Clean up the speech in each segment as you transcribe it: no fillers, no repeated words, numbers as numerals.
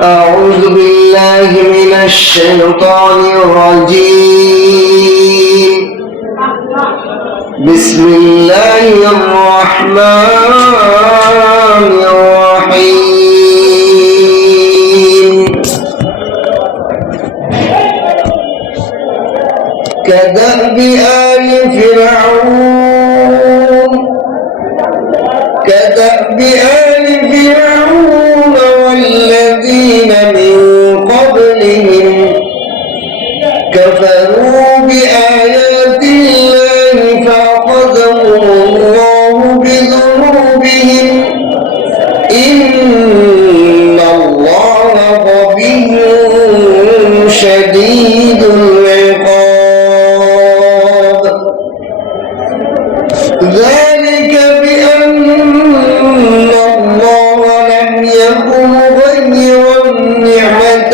أعوذ بالله من الشيطان الرجيم. بسم الله الرحمن الرحيم. كدأب آل فرعون والذين من قبلهم كفروا بآيات الله فأخذهم الله بذنوبهم إن الله قوي شديد العقاب. ذلك بأن الله لم يكن مغيرا نعمة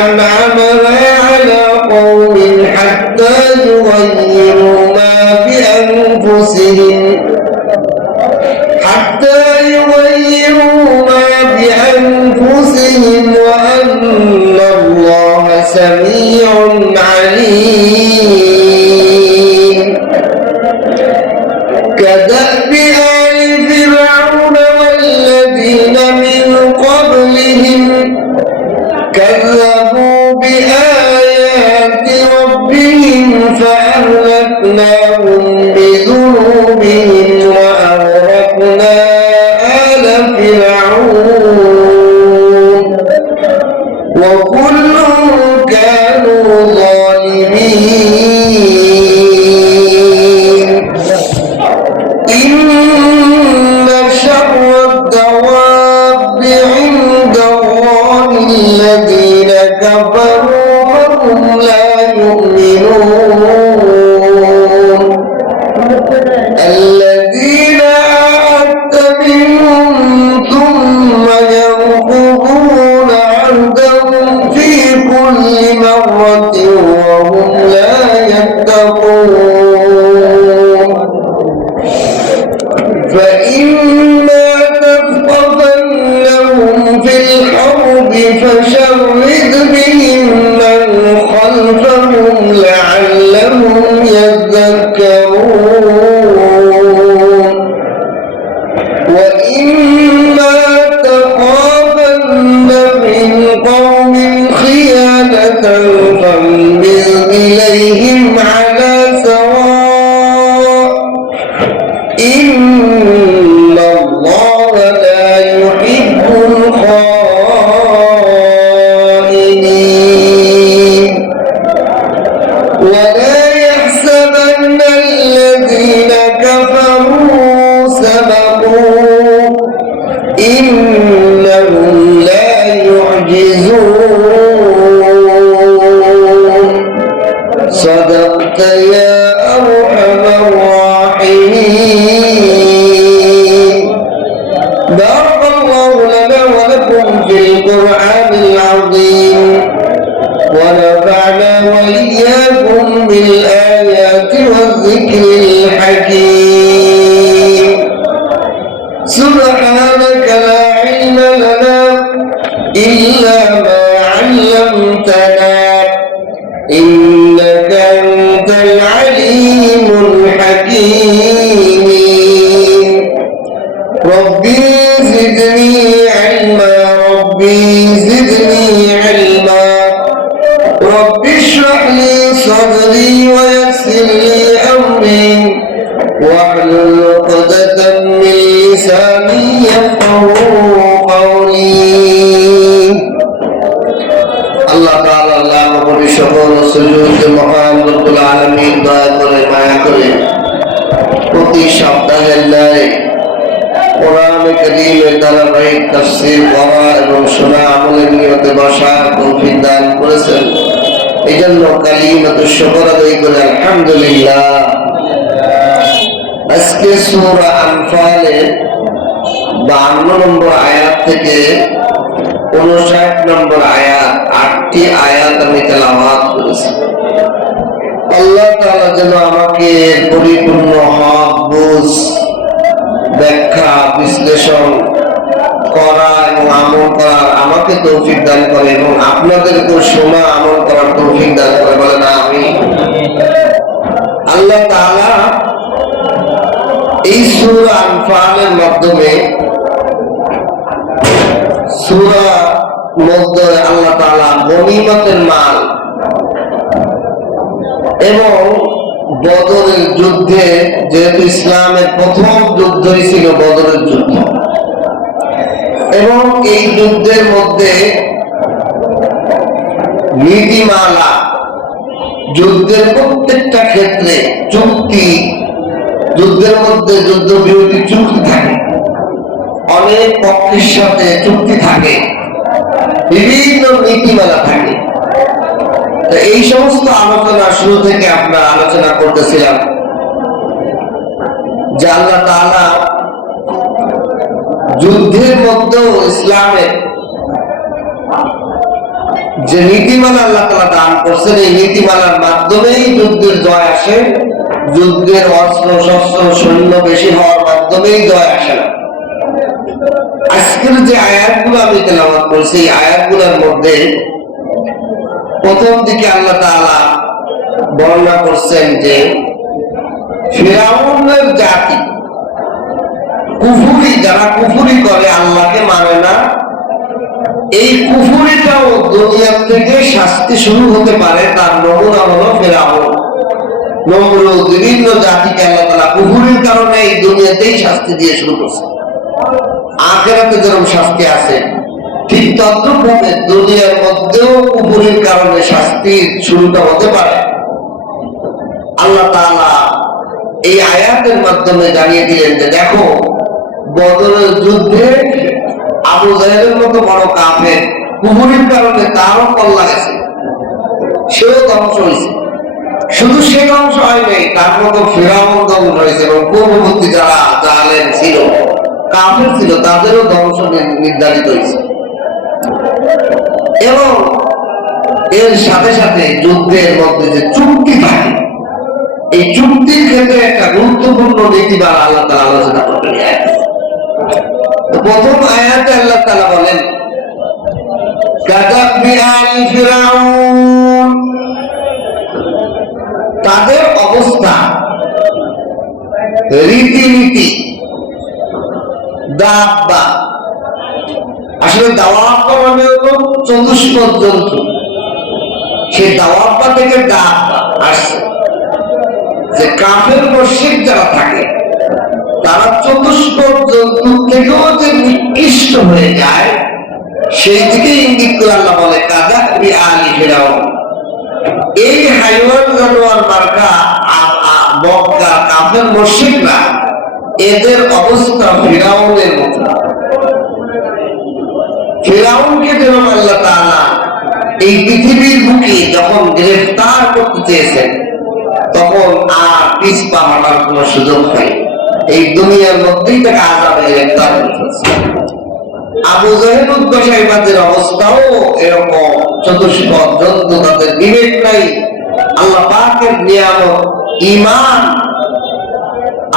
أنعمها على قوم حتى يغيروا ما بأنفسهم وأن الله سميع عليم. كدأب آل فرعون والذين من قبلهم كذبوا بآيات ربهم فأهلكناهم بذنوبهم وأغرقنا آل فرعون وكل كانوا ظالمين. إن شر الدواب عند الله الذين كفروا وهم لا يؤمنون الذين عاهدت منهم ثم ينقضون عهدهم في كل مرة وهم لا يتقون. فإما تثقفنهم في الحرب فشرد بهم من خلفهم لعلهم يذكرون. وإما تخافن من قوم خيانة فانبذ إليهم على سواء إن الله لا يحب الخائنين. ولا يحسبن الذين كفروا سبقوا إنهم لا يعجزون. صدقت يا أرحم الراحمين. بارك الله لنا ولكم في القرآن العظيم ونفعنا وإياكم بالآيات والذكر الحكيم. سبحانك لا علم لنا إلا ما علمتنا إنك أنت العليم الحكيم. ربي زدني علما رب اشرح لي صدري ويسر لي أمري واحلل عقدة من لساني يفقهوا قولي. আল্লাহ তাআলা লাখ কোটি শুকর ও সুজুদ মহান রব্বুল আলামিন দয়া করে মায়া করে প্রতি সপ্তাহের ন্যায় কোরআন কারীমের ধারাবাহিক তাফসীর পড়া এবং শোনা আমলের নিয়তে বসা তৌফিক দান করেছেন। এই জন্য কালিমাতুশ শুকর আদায় করে আলহামদুলিল্লাহ। আজকে সূরা আনফালের 52 নম্বর আয়াত থেকে 59 নম্বর আয়াত 8টি আয়াত আমি তেলাওয়াত করেছি। আল্লাহ তাআলা যেন আমাকে পরিপূর্ণ হক বুঝ ব্যাখ্যা বিশ্লেষণ করা এবং আমল করার আমাকে তৌফিক দান করে এবং আপনাদেরকেও শোনা আমল করার তৌফিক দান করে, বলে না আমি। আল্লাহ তাআলা এই সূরা আনফালের মাধ্যমে সূরা মধ্যে আল্লাহ তাআলা গনিমতের মাল এবং বদরের যুদ্ধে, যেহেতু ইসলামের প্রথম যুদ্ধই ছিল বদরের যুদ্ধ, এবং এই যুদ্ধের মধ্যে নীতিমালা, যুদ্ধের প্রত্যেকটা ক্ষেত্রে চুক্তি, যুদ্ধের মধ্যে যুদ্ধ বিরতি চুক্তি থাকে, অনেক পক্ষের সাথে চুক্তি থাকে, বিভিন্ন নীতিমালা থাকে। তো এই সমস্ত আলোচনা শুরু থেকে আমরা আলোচনা করতেছিলাম যে আল্লাহ তাআলা যুদ্ধের মধ্যেও ইসলামের যে নীতিমালা আল্লাহ তাআলা দান করছেন, এই নীতিমালার মাধ্যমেই যুদ্ধের জয় আসে। যুদ্ধের অস্ত্র শস্ত্র সৈন্য বেশি হওয়ার মাধ্যমেই জয় আসে না। আজকের যে আয়াতগুলো আমি তেলাওয়াত করছি, এই আয়াতগুলোর মধ্যে প্রথম দিকে আল্লাহ তাআলা বর্ণনা করছেন যে ফিরাউনের জাতি, কুফরি, যারা কুফরি করে, আল্লাহকে মানে না, এই কুফরিটাও দুনিয়া থেকে শাস্তি শুরু হতে পারে। তার নমুনা হলো ফিরাউন, নমরুদ, বিভিন্ন জাতিকে আল্লাহ তাআলা কুফরির কারণে এই দুনিয়াতেই শাস্তি দিয়ে শুরু করছে। আখিরাতে যেরকম শাস্তি আছে, ঠিক তদ্রুপ ভাবে দুনিয়ার মধ্যেও কুফরির কারণে শাস্তির শুরুটা হতে পারে। আল্লাহ তাআলা এই আয়াতের মাধ্যমে জানিয়ে দিলেন যে দেখো, বদরের যুদ্ধে আবু জাহেলের মতো বড় কাফের কুফরির কারণে তারও কল্লা গেছে, সেও ধ্বংস হয়েছে। শুধু সে ধ্বংস হয় নাই, তার মতো ফিরাউন ধ্বংস হয়েছে এবং পূর্ববর্তী যারা জালেম ছিল, কাফের ছিল, তাদেরও ধ্বংস নির্ধারিত হয়েছে। এবং এর সাথে সাথে যুদ্ধের মধ্যে যে চুক্তি থাকে, এই চুক্তির ক্ষেত্রে একটা গুরুত্বপূর্ণ নীতিমালা আল্লাহ তাআলা আলোচনা করবেন। প্রথম আয়াতে আল্লাহ তাআলা বলেন, কাযাবি আলি ফিরাউন, তাদের অবস্থা, রীতিনীতি, দাব্বা, আসলে দাওয়াব্বা মানে হলো চতুষ্পদ জন্তু, সেই দাওয়াব্বা থেকে দাব্বা আসছে। যে কাফের মুশরিক যারা থাকে, তারা চতুষ্পদ জন্তু থেকেও যে নিকৃষ্ট হয়ে যায়, সেই দিকে ইঙ্গিত করে আল্লাহ বলে কাযাবি আলি ফিরাউন। এই হাইওয়ান জানোয়ার মার্কা বক্কা কাফের মুশরিকরা, এদের অবস্থা ফিরাউনের মতো। ফিরাউনকে যেমন আল্লাহ তাআলা এই পৃথিবীর বুকে যখন গ্রেফতার করতে চেয়েছেন, তখন আর পিছপা হওয়ার কোন সুযোগ নেই, এই দুনিয়ার মধ্যেই তাকে আযাবে গ্রেফতার করতেছে। আবু জাহেল উদ্বাসাইবাদের অবস্থাও এরকম, চতুষ্পদ জন্তু, তাদের বিবেক নাই। আল্লাহ পাকের নিয়ামত ঈমান,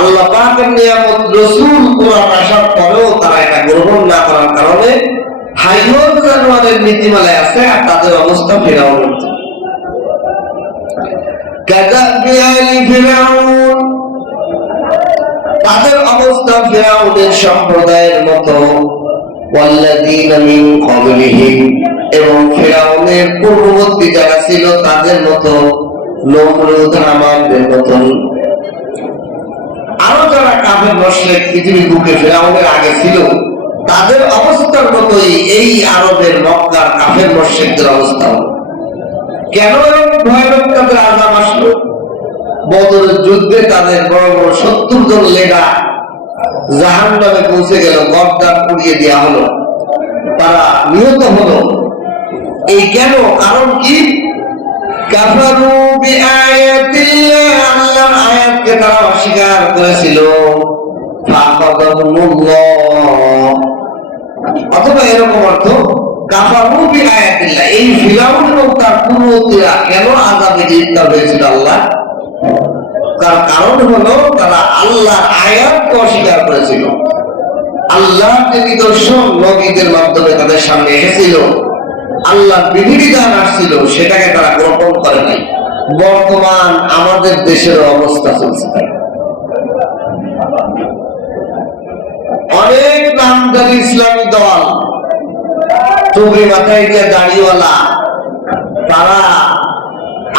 আল্লাহ পাকের নিয়ামত রাসূল কোরআন আসার পরেও তারা এটা গ্রহণ না করার কারণে হাইওয়ান জানোয়ারের নীতিমালায় আছে, আর তাদের অবস্থা ফিরাউনের মতো। কাযাবি আলি ফিরাউন, তাদের অবস্থা ফিরাউনের সম্প্রদায়ের মতো। ওয়াল্লাযীনা মিন ক্বাবলিহিম, এবং ফিরাউনের পূর্ববর্তী যারা ছিল তাদের মতো, নমরুদ, হামানদের মতন, আরো যারা কাফের মুশরিক পৃথিবীর বুকে ফিরাউনের আগে ছিল, তাদের অবস্থার মতোই এই আরবের মক্কার কাফের মুশরিকদের অবস্থা। কেন ভয়ানক তাদের আযাব আসলো? বদরের যুদ্ধে তাদের বড় বড় 70 জন লেডার জাহান্নামে পৌঁছে গেল, গর্দান পুড়িয়ে দেওয়া হলো, তারা নিহত হলো। এই কেন? কারণ কি? কাফারু বিআয়াতিল্লাহ, আল্লাহর আয়াতকে তারা অস্বীকার করেছিল। ফাখাযাহুমুল্লাহ, অথবা এরকম অর্থ, কাফারু বিআয়াতিল্লাহ, এই ফিরাউন এবং তার পূর্ববর্তীরা কেন আযাবে গ্রেফতার হয়েছিল আল্লাহ? তার কারণ হলো তারা আল্লাহর আয়াতকে অস্বীকার করেছিল। আল্লাহ যে নিদর্শন নবীদের মাধ্যমে তাদের সামনে এসেছিল, আল্লাহ বিধিবিধান আসছিল, সেটাকে তারা গ্রহণ করে নাই। বর্তমান আমাদের দেশের অবস্থা চলছে তাই। অনেক নামদারি ইসলামী দল, টুপি মাথায় দিয়ে দাড়িওয়ালা, তারা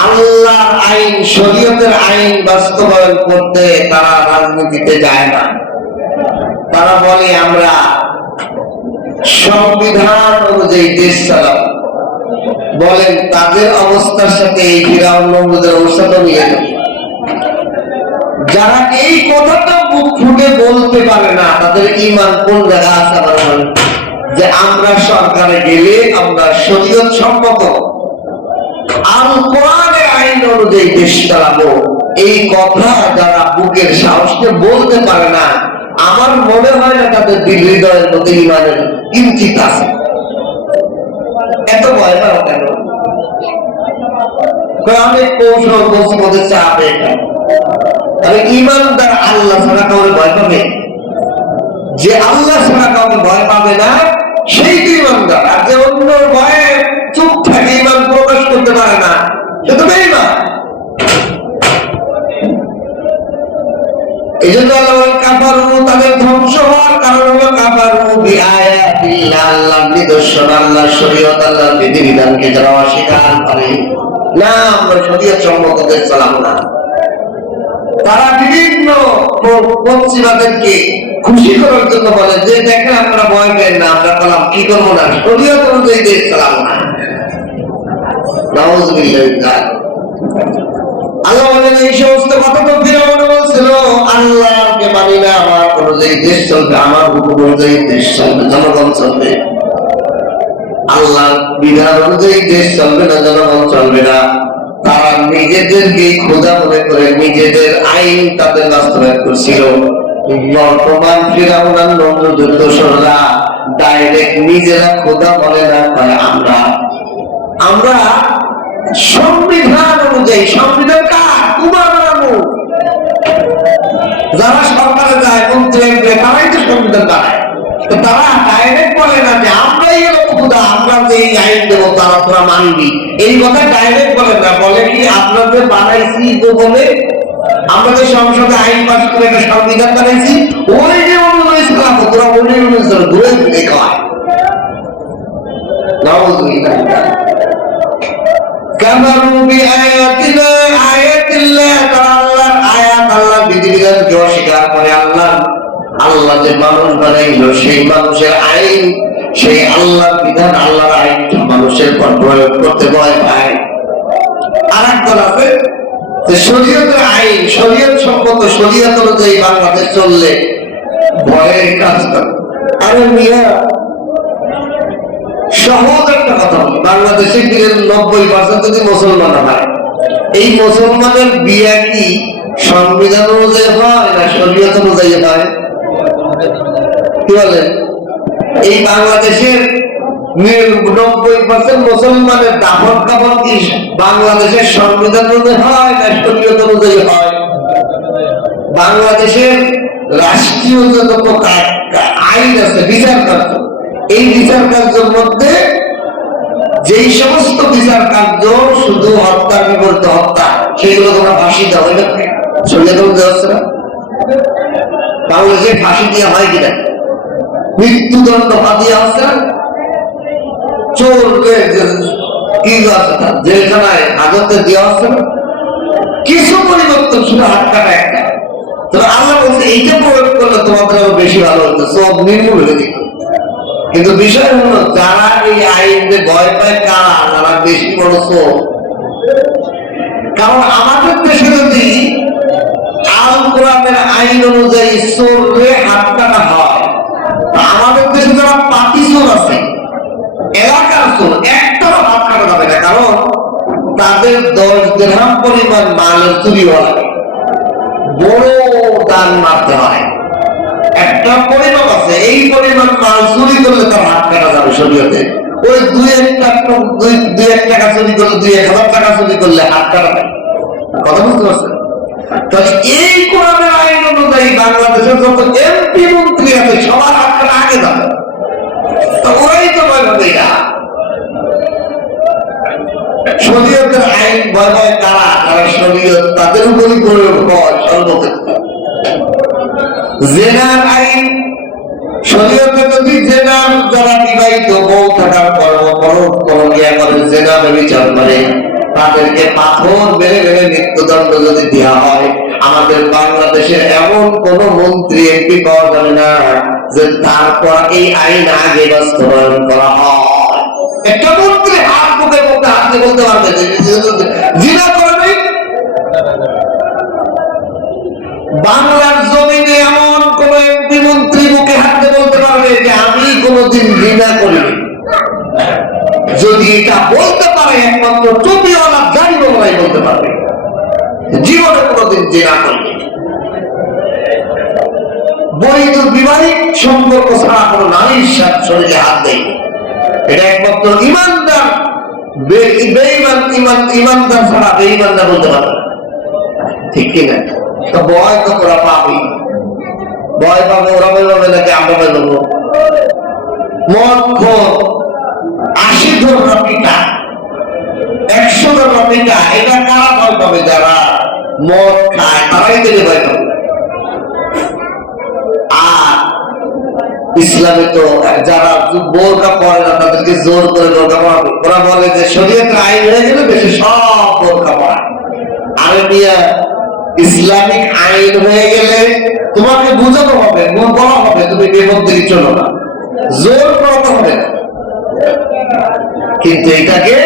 আল্লাহর আইন, শরীয়তের আইন বাস্তবায়ন করতে তারা রাজনীতিতে যায় না। তারা বলে আমরা সংবিধান অনুযায়ী দেশ চালাব। বলেন তাদের অবস্থার সাথে এই ফিরাউন নমরুদের অবস্থা তো মিলে যাবে। যারা এই কথাটা মুখ ফুটে বলতে পারে না, তাদের ঈমান কোন জায়গা আছে? আবার যে আমরা সরকারে গেলে আমরা শরীয়ত সম্মত আল কোরআনের আইন অনুযায়ী দেশ চালাবো, এই কথা যারা বুকের সাহসকে বলতে পারে না, আমার মনে হয় না তাদের দিল হৃদয়ের মধ্যে ঈমানের কিঞ্চিত আছে। এত ভয় পাও কেন? অনেক কৌশল বলতে চাপে এটা। তবে ঈমানদার আল্লাহ ছাড়া কাউকে ভয় পাবে? যে আল্লাহ ছাড়া কাউকে ভয় পাবে না সেই তো ঈমানদার। আর যে অন্য ভয়ে চুপ থাকে, ঈমান প্রকাশ করতে পারে না, সে তো বেঈমান। এই জন্য আল্লাহ কাফারু, তাদের ধ্বংস হওয়ার কারণ হলো কাফারু বিআয়াতিল্লাহ, আল্লাহর নিদর্শন, আল্লাহর শরীয়ত, আল্লাহর বিধিবিধানকে যারা অস্বীকার করে না, আমরা শরীয়ত সম্মত দেশ চালাবো না। তারা বিভিন্ন পশ্চিমাদেরকে খুশি করার জন্য বলে যে দেখেন আপনারা ভয় পেন না, আমরা বললাম কি করবো না, শরীয়ত অনুযায়ী দেশ চালাবো না। নাউযুবিল্লাহ। আল্লাহ বলেন এই সমস্ত কথা তো ফিরআউন বলছিল, আল্লাহকে মানি না, আমার অনুযায়ী দেশ চলবে, আমার হুকুম অনুযায়ী দেশ চলবে, জনগণ চলবে। আল্লাহ বিধান অনুযায়ী দেশ চলবে না, জনগণ চলবে না। তারা নিজেদেরকে খোদা মনে করে নিজেদের আইন তাদের বাস্তবায়ন করছিল। বর্তমান ফিরআউন আর নমরুদের দোসররা ডাইরেক্ট নিজেরা খোদা বলে না, কয় আমরা সংবিধান অনুযায়ী। সংবিধান কার? তোমার বানানো। যারা সরকারে যায়, মন্ত্রী তারাই তো সংবিধান বানায়। তারা ডাইরেক্ট বলে না যে আমরাই হলো খোদা, আমরা যে এই আইন দেবো তারা তোরা মানবি, এই কথা ডাইরেক্ট বলে না। বলে কি আপনাদের বানাইছি তো বলে, আমরা যে সংসদে আইন পাস করে একটা সংবিধান বানাইছি, ওই যে অনুযায়ী চালাবো, তোরা ওই অনুযায়ী দূরে ফিরে খাওয়ায়। কাফারু বিআয়াতিনা, আয়াতিল্লাহ, তারা আল্লাহর আয়াত, আল্লাহর বিধিবিধানকে অস্বীকার করে। আল্লাহ যে মানুষ বানাইলো, সেই মানুষের আইন, সেই আল্লাহর বিধান, আল্লাহর আইন মানুষের পর প্রয়োগ করতে ভয় পায়। আর একদল আছে যে শরীয়তের আইন, শরীয়ত সম্মত, শরীয়ত অনুযায়ী বাংলাদেশ চললে ভয়ের কাজ করে। আরে মিয়া, সহজ একটা কথা বলি, বাংলাদেশে 90% যদি মুসলমান হয়, এই মুসলমানের বিয়ে কি সংবিধান অনুযায়ী হয় না শরীয়ত অনুযায়ী হয়? কি বলেন? এই বাংলাদেশের 90% মুসলমানের দাফন কাফন কি বাংলাদেশের সংবিধান অনুযায়ী হয় না শরীয়ত অনুযায়ী হয়? বাংলাদেশের রাষ্ট্রীয় যত আইন আছে, বিচার কার্য, এই বিচার কার্যের মধ্যে যেই সমস্ত বিচার কার্য শুধু হত্যার বিপরীতে হত্যা, সেগুলো তোমরা ফাঁসি দাও, এটা শরীয়ত অনুযায়ী হচ্ছে না। বাংলাদেশে ফাঁসি দেওয়া হয় কিনা? মৃত্যুদণ্ড দেওয়া হচ্ছে না? চোরকে কি জেলখানায় হাজতে দেওয়া হচ্ছে না? কিছু পরিবর্তন, শুধু হাত কাটা একটা। তবে আল্লাহ বলছে এইটা প্রয়োগ করলে তোমাদের আরো বেশি ভালো হতো, সব নির্মূল হয়ে দিত। কিন্তু বিষয় হলো যারা এই আইনকে ভয় পায় কারা? যারা বেশি বড় চোর। কারণ আমাদের দেশে যদি আল কোরআনের আইন অনুযায়ী চোররে হাত কাটা হয়, আমাদের দেশে যারা পাতি চোর আছে, এলাকার চোর, একটারও হাত কাটা যাবে না। কারণ তাদের 10 দিরহাম পরিমাণ মালের চুরি হওয়া লাগে, বড় দান মারতে হয়। একটা পরিমাণ আছে, এই পরিমাণ মাল চুরি করলে তার হাত কাটা যাবে শরীয়তে। ওই 2-1 টাকা চুরি করলে, 2-1000 টাকা চুরি করলে হাত কাটা যাবে। কথা বুঝতে পারছেন? তাহলে এই কোরআনের আইন অনুযায়ী বাংলাদেশের যত এমপি মন্ত্রী আছে সবার হাতটা আগে যাবে, তো ওরাই তো ভয় পাবে না। শরীয়তের আইন ভয় ভয় কারা, কারা শরীয়ত তাদের উপরই করে ভয় সর্বক্ষেত্রে। জেনার আইন, শরীয়তে যদি জেনার যারা বিবাহিত বউ থাকার পরকিয়া করে, জেনা বিচার করে, তাদেরকে পাথর বেড়ে বেড়ে মৃত্যুদণ্ড যদি দেওয়া হয়, আমাদের বাংলাদেশের এমন কোন মন্ত্রী এমপি পাওয়া যাবে না যে তারপর এই আইন আগে বাস্তবায়ন করা হয়। একটা মন্ত্রী হাত বুকের মধ্যে হাত দিয়ে বলতে পারবে জিনা করবে। বাংলার জমিনে এমন কোন এমপি মন্ত্রী মুখে হাতে বলতে পারবে যে আমি কোনদিন জিনা করিনি। যদি এটা বলতে পারে একমাত্র টুপিওয়ালা গাড়ি বলাই বলতে পারবে, জীবনে কোনদিন জিনা করিনি। বৈধ বিবাহিক সম্পর্ক ছাড়া কোনো নারীর সাথে শরীরে হাত দেয়, এটা একমাত্র ইমানদার ইমানদার ছাড়া বেঈমানদার বলতে পারবে, ঠিক কিনা? তো ভয় তো ওরা পাবি, ভয় পাবে ওরা বলবে নাকি আমরা বলবো। মদ খোর 80 জন রপিটা 100 জন রপিটা, এটা কারা ভয় পাবে? যারা মদ খায় তারাই থেকে ভয় পাবে। আর ইসলামে তো যারা বোরকা পড়ে না তাদেরকে জোর করে বোরকা পড়াবে। ওরা বলে যে শরীয়তের আইন হয়ে গেলে বেশি সব বোরকা পড়া। আরে মিয়া, ইসলামিক আইন হয়ে গেলে তোমাকে বুঝানো হবে, বলা হবে তুমি বিপদ দিকে চলো না, জোর করাতে হবে না। কিন্তু এটাকে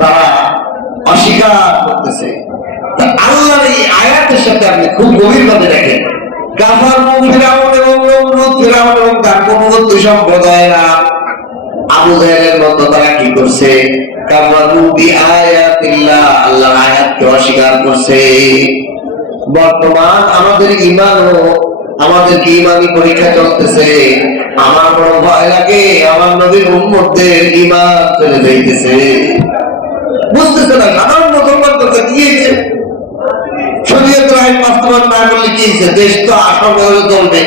তারা অস্বীকার করতেছে। আল্লাহর এই আয়াতের সাথে আপনি খুব গভীরভাবে দেখেন, কাফারু ফিরাউন এবং নমরুদ, ফিরাউন এবং তার পূর্ববর্তী সম্প্রদায়েরা আবু জাহেলের মতো তারা কি করছে? কাফারু বিআয়াতিল্লাহ, আল্লাহর আয়াতকে অস্বীকার করছে। বর্তমান আমাদের আমাদেরকে ইমানি পরীক্ষা চলতেছে। আমার বড় ভয় লাগে আমার নবীর উম্মতদের ঈমান চলে যাইতেছে, বুঝতেছে না। সাধারণ মুসলমান করতে গিয়েছে শরীয়তের আইন বাস্তবায়ন না করলে কি হয়েছে? দেশ তো আসলে চলবে।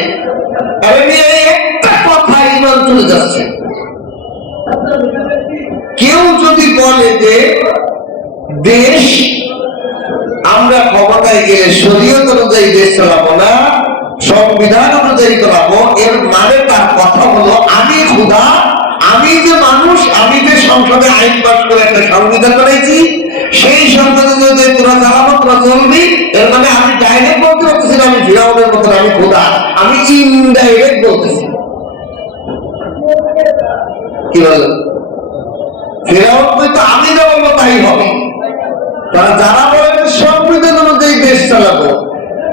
একটা কথা ঈমান চলে যাচ্ছে। কেউ যদি বলে যে দেশ আমরা ক্ষমতায় গেলে শরীয়ত অনুযায়ী দেশ চালাবো না, সংবিধান অনুযায়ী চালাবো, এর মানে তার কথা হলো আমি খোদা, আমি যে মানুষ, আমি যে সংসদে আইন পাস করে একটা সংবিধান বানাইছি, সেই সংবিধানে তোরা চালাবো, তোরা চলবি। এর মানে আমি ডাইরেক্ট বলতে পারতেছি না আমি ফিরাউনের মতন আমি খোদা, আমি ইনডাইরেক্ট বলতেছি। কি বলেন? ফিরাউন তো আমি যা বলবো তাই হবে। তারা যারা বলে সংবিধান অনুযায়ী দেশ চালাবো,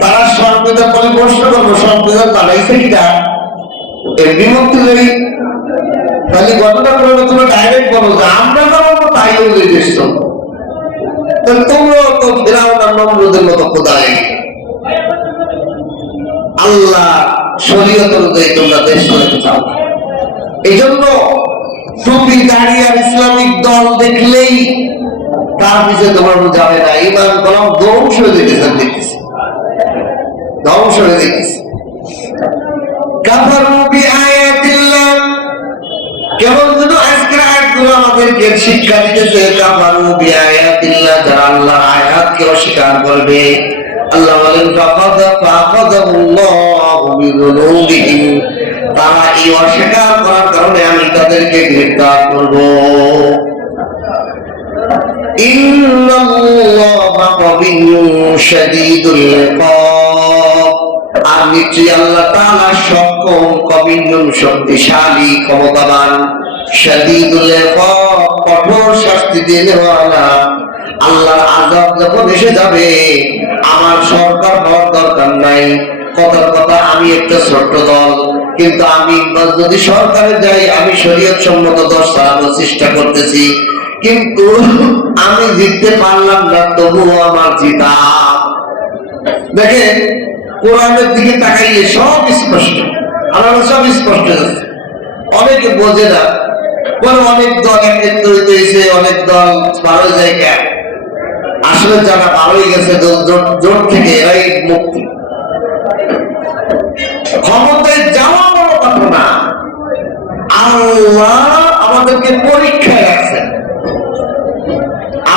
তারা সংবিধান বলে প্রশ্ন করবো সংবিধান বানাইছে কিনা এমনি মন্ত্রী। তাহলে ঘটনা করে তোমরা ডাইরেক্ট বলো যে আমরা যা বলবো তাই অনুযায়ী দেশ চলবো। তোমরাও তো ফিরাউন আর নমরুদের মতো খোদাই। আল্লাহ শরীয়ত অনুযায়ী তোমরা দেশ চালাতে চাও। এই জন্য টুপি দাঁড়িয়ে আর ইসলামিক দল দেখলেই তার পিছিয়ে তোমার যাবে না। ইমান কলম ধ্বংস হয়ে যেতেছে, দেখতেছি ধ্বংস হয়ে যেতেছে। কাফারু বিআয়াতিল্লাহ, কেমন যেন আজকের আয়াতগুলো আমাদেরকে শিক্ষা দিতেছে। কাফারু বিআয়াতিল্লাহ, যারা আল্লাহর আয়াতকে অস্বীকার করবে, আল্লাহ বলেন ফাখাযাহুল্লাহু বিযুনুবিহিম, তারা এই অস্বীকার করার কারণে আমি তাদেরকে গ্রেফতার করব। ইন্নাল্লাহা কাবিয়্যুন শাদীদুল ইকাব, আর নিশ্চয়ই আল্লাহ তাআলা সক্ষম, কাবিয়্যুন শক্তিশালী, ক্ষমতাবান, শাদীদুল ইকাব কঠোর শাস্তি দেওয়ালা। আল্লাহর আযাব যখন এসে যাবে, আমার সরকার হওয়ার দরকার নাই। কথার কথা, আমি একটা ছোট্ট দল, কিন্তু আমি যদি সরকারে যাই, আমি শরীয়ত সম্মত দল চালানোর চেষ্টা করতেছি, কিন্তু আমি জিততে পারলাম না, তবুও আমার জিতা। দেখেন কোরআনের দিকে তাকাইলে সব স্পষ্ট, আমার সব স্পষ্ট আছে। অনেকে বোঝে না, অনেক দল একত্রিত হয়েছে, অনেক দল ভালো জায়গা। আসলে যারা ভালোই গেছে জোট থেকে এরাই মুক্তি। ক্ষমতায় যাওয়া বড় কথা না, আল্লাহ আমাদেরকে পরীক্ষায় রাখছেন।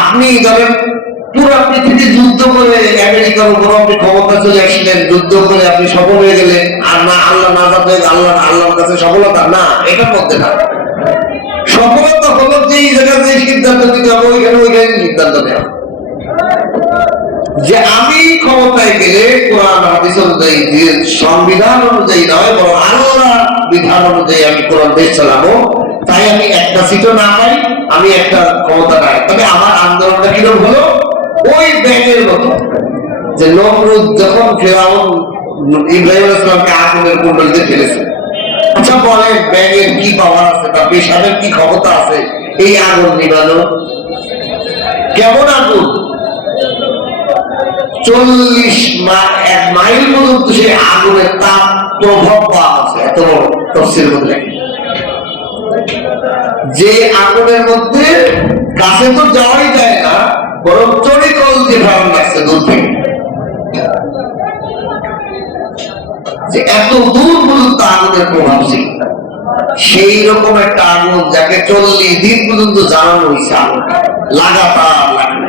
আপনি ধরেন পুরা পৃথিবী যুদ্ধ করে আমেরিকার উপর আপনি ক্ষমতা চলে আসলেন, যুদ্ধ করে আপনি সফল হয়ে গেলেন, আর না আল্লাহ নাজাত হয়ে আল্লাহর কাছে সফলতা না, এটার মধ্যে না। সফলতা হলো যে জায়গাতে সিদ্ধান্ত নিতে হবে ওইখানে সিদ্ধান্ত নেওয়া যে আমি ক্ষমতায় গেলে কোরআন হাদিস অনুযায়ী, সংবিধান অনুযায়ী নয় বরং আল্লাহ বিধান অনুযায়ী আমি কোরআন দেশ চালাবো। তাই আমি একটা সিটও না পাই, আমি একটা ক্ষমতা নাই, তবে আমার আন্দোলনটা কিরকম হলো ওই ব্যাঙের মতো, যে নমরুদ যখন ফেরাউন ইব্রাহিম আলাইহিস সালামকে আগুনের কুণ্ডলিতে ফেলেছে। আচ্ছা বলে ব্যাঙের কি পাওয়ার আছে, তার পেশাবের কি ক্ষমতা আছে এই আগুন নিবানো? কেমন আগুন? 40 মাইল পর্যন্ত সেই আগুনের তাপ প্রভাব পাওয়া আছে। এত তফসিলের মধ্যে লেখে যে আগুনের মধ্যে কাছে তো যাওয়াই যায় না, বরং চড়িকল দিয়ে ভাড়া লাগছে দূর থেকে, যে এত দূর পর্যন্ত আগুনের প্রভাব ছিল। সেই রকম একটা আগুন যাকে 40 দিন পর্যন্ত জ্বালানো হয়েছে, আগুন লাগাতার লাগবে।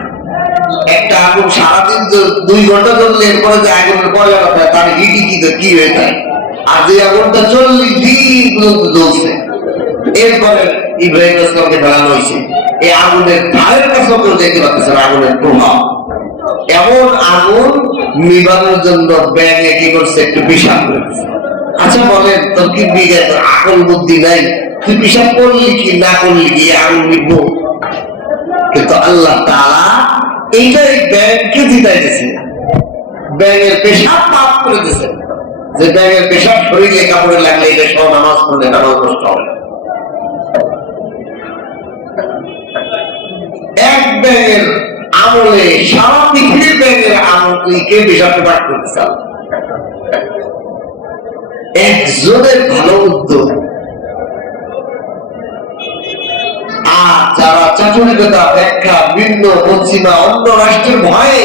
একটা আগুন সারাদিন 2 ঘন্টা জ্বললে এরপরে যে আগুনের পয়লা হয় তার হিটি কি হয়ে যায়, আর যে আগুনটা 40 দিন পর্যন্ত জ্বলছে, এরপরে ইব্রাহিম ইসলামকে ফেলানো হয়েছে। এই আগুনের ধারের কাছে কেউ দেখতে পাচ্ছে না আগুনের প্রভাব। এমন আগুন নিবানোর জন্য ব্যাঙে কি করছে, একটু পেশাব করেছে। আচ্ছা বলেন তোর কি আকল বুদ্ধি নাই, তুই পেশাব করলি কি না করলি কি আগুন নিব? কিন্তু আল্লাহ তাআলা এইটাই ব্যাঙকে জিতাইতেছে, ব্যাঙের পেশাব পাপ করে দিয়েছে, যে ব্যাঙের পেশাব শরীরে কাপড়ে লাগলে এটা সব নামাজ পড়লে নামাজ নষ্ট হবে। এক ব্যাঙের আমলে সারা পৃথিবীর ব্যাঙের আমলকে পেশাবকে পাঠ করতে চান। একজনের ভালো উদ্যোগ। আর যারা চাতুরিকতা ব্যাখ্যা ভিন্ন পশ্চিমা অন্য রাষ্ট্রের ভয়ে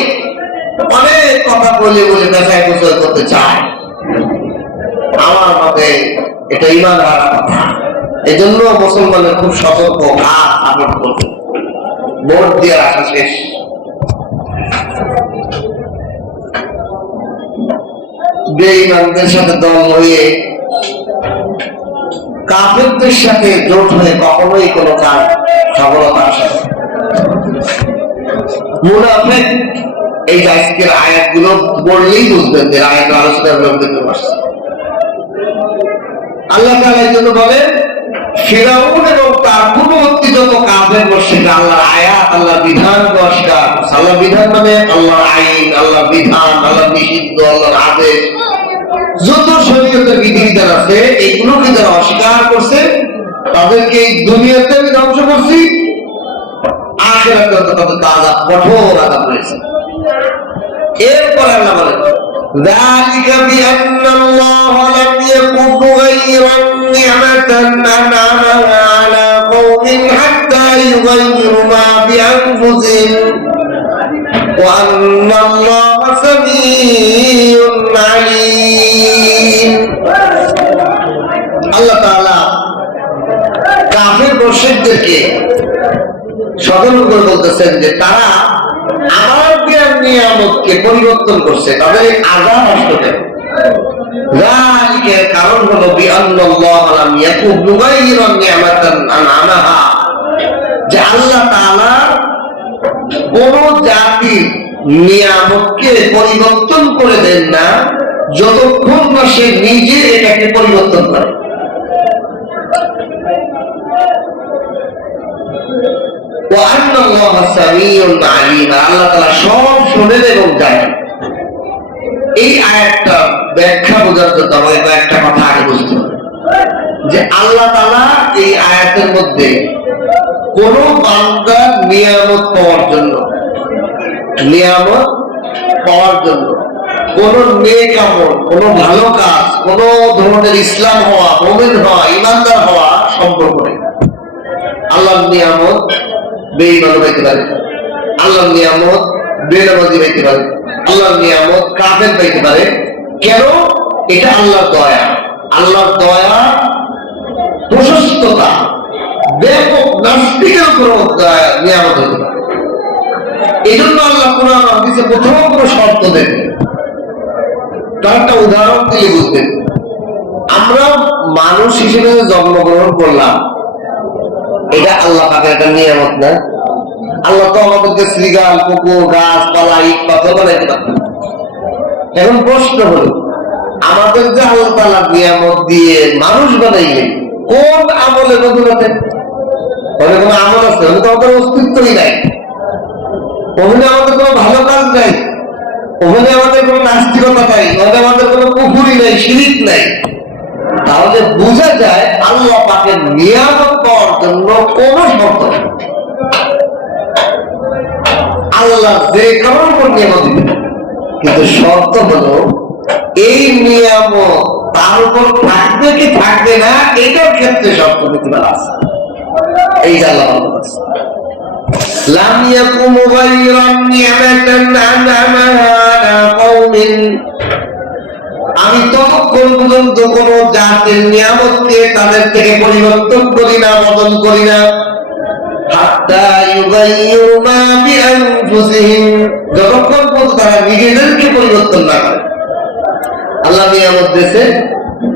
অনেক কথা বলে পেশায় গোসল করতে চায়, আমার মতে এটা ইমান হারা কথা। এই জন্য মুসলমানের খুব সতর্ক, কাজ আপন করবে। ভোট দিয়ে রাখা শেষ। বেঈমানদের সাথে দল হয়ে কাফেরদের সাথে জোট হয়ে কখনোই কোনো কাজ সফলতা আসে না। মুনাফিক এই আজকের আয়াতগুলো পড়লেই বুঝবেন যে আয়াত আলোচনার মধ্যে আসছে। আল্লাহ তাআলা এই জন্য বলেন ফিরাউন এবং তার পূর্ববর্তী যত কাফের মুশরিক আল্লাহর আয়াত, আল্লাহর বিধান অস্বীকার। আল্লাহর বিধান মানে আল্লাহর আইন, আল্লাহর বিধান, আল্লাহর নিষিদ্ধ, আল্লাহর আদেশ, যত শরীয়তের বিধিবিধান আছে এগুলোকে যারা অস্বীকার করছে তাদেরকে এই দুনিয়াতে আমি ধ্বংস করছি, আখিরাতে তাদের আযাব, কঠোর আযাব রয়েছে। এরপর আল্লাহ বলেন ذلك بأن الله لم يكن مغيرا نعمة أنعمها على قوم حتى يغيروا ما بأنفسهم وأن الله سميع عليم। আল্লাহ তাআলা কাফের মুশরিকদেরকে সতর্ক করে বলতেছেন যে তারা আমার জ্ঞান নিয়ামতকে পরিবর্তন করছে, তাদের আযাব আসতে দেয়। যালিকের কারণ হলো বিআন্নাল্লাহ লাম ইয়াকুন মুগাইয়িরান নি'মাতান আন'আমাহা, যে আল্লাহ তাআলা কোন জাতির নিয়ামতকে পরিবর্তন করে দেন না যতক্ষণ না সে নিজে এটাকে পরিবর্তন করে। আল্লাহ তাআলা সব শোনেন এবং জানেন। এই আয়াতটা ব্যাখ্যা বোঝার জন্য আমাকে কয়েকটা কথা আগে বুঝতে হবে যে আল্লাহ তাআলা এই আয়াতের মধ্যে কোন বান্দার নিয়ামত পাওয়ার জন্য কোন নেক আমল, কোন ভালো কাজ, কোন ধরনের ইসলাম হওয়া, মুমিন হওয়া, ইমানদার হওয়া সম্পর্ক নেই। আল্লাহর নিয়ামত বেঈমান হইতে পারে, আল্লাহর নিয়ামত বেনামাজি পাইতে পারে, আল্লাহর নিয়ামত কাফের পাইতে পারে। কেন? এটা আল্লাহর দয়া, আল্লাহর দয়া প্রশস্ততা ব্যাপক, নাস্তিকের উপর নিয়ামত হতে পারে। এই জন্য আল্লাহ কোরআন হাদিসে প্রথম কোনো শর্ত দেন। তার একটা উদাহরণ দিয়ে বুঝবেন। আমরা মানুষ হিসেবে জন্মগ্রহণ করলাম, এটা আল্লাহ পাকের একটা নিয়ামত না? আল্লাহ তো আমাদেরকে শ্রীগাল, পুকুর, গাছপালা, ইট পাথর বানাইতে পারতেন। এখন প্রশ্ন হলো, আমাদের যে আল্লাহ তাআলা নিয়ামত দিয়ে মানুষ বানাইলেন, কোন আমলে বদলাতে? ওখানে কোনো আমল আছে? ওখানে তো আমাদের অস্তিত্বই নাই। ওখানে আমাদের কোনো ভালো কাজ নাই, ওখানে আমাদের কোনো নাস্তিকতা নাই, ওখানে আমাদের কোনো কুফরি নাই, শিরিক নাই। তাহলে বোঝা যায় আল্লাহ পাকের নিয়ামত পাওয়ার জন্য কোন শর্ত নেই। আল্লাহ যে কারণ উপর নিয়ামত দিবেন, কিন্তু শর্ত হলো এই নিয়ামত তার উপর থাকবে কি থাকবে না, এটার ক্ষেত্রে শর্ত নীতিমালা আছে। এই যে আল্লাহ বলছে লাম ইয়াকুম মুগায়্যিরান নি'মাতান আন'আমাহা আলা কওমিন, আমি ততক্ষণ পর্যন্ত কোন জাতির নিয়ামতকে তাদের থেকে পরিবর্তন করি না, বদল করি না, হাত্তা ইউগায়্যিরু মা বিআনফুসিহিম, যতক্ষণ পর্যন্ত তারা নিজেদেরকে পরিবর্তন না করে। আল্লাহ নিয়ামত দিয়েছে,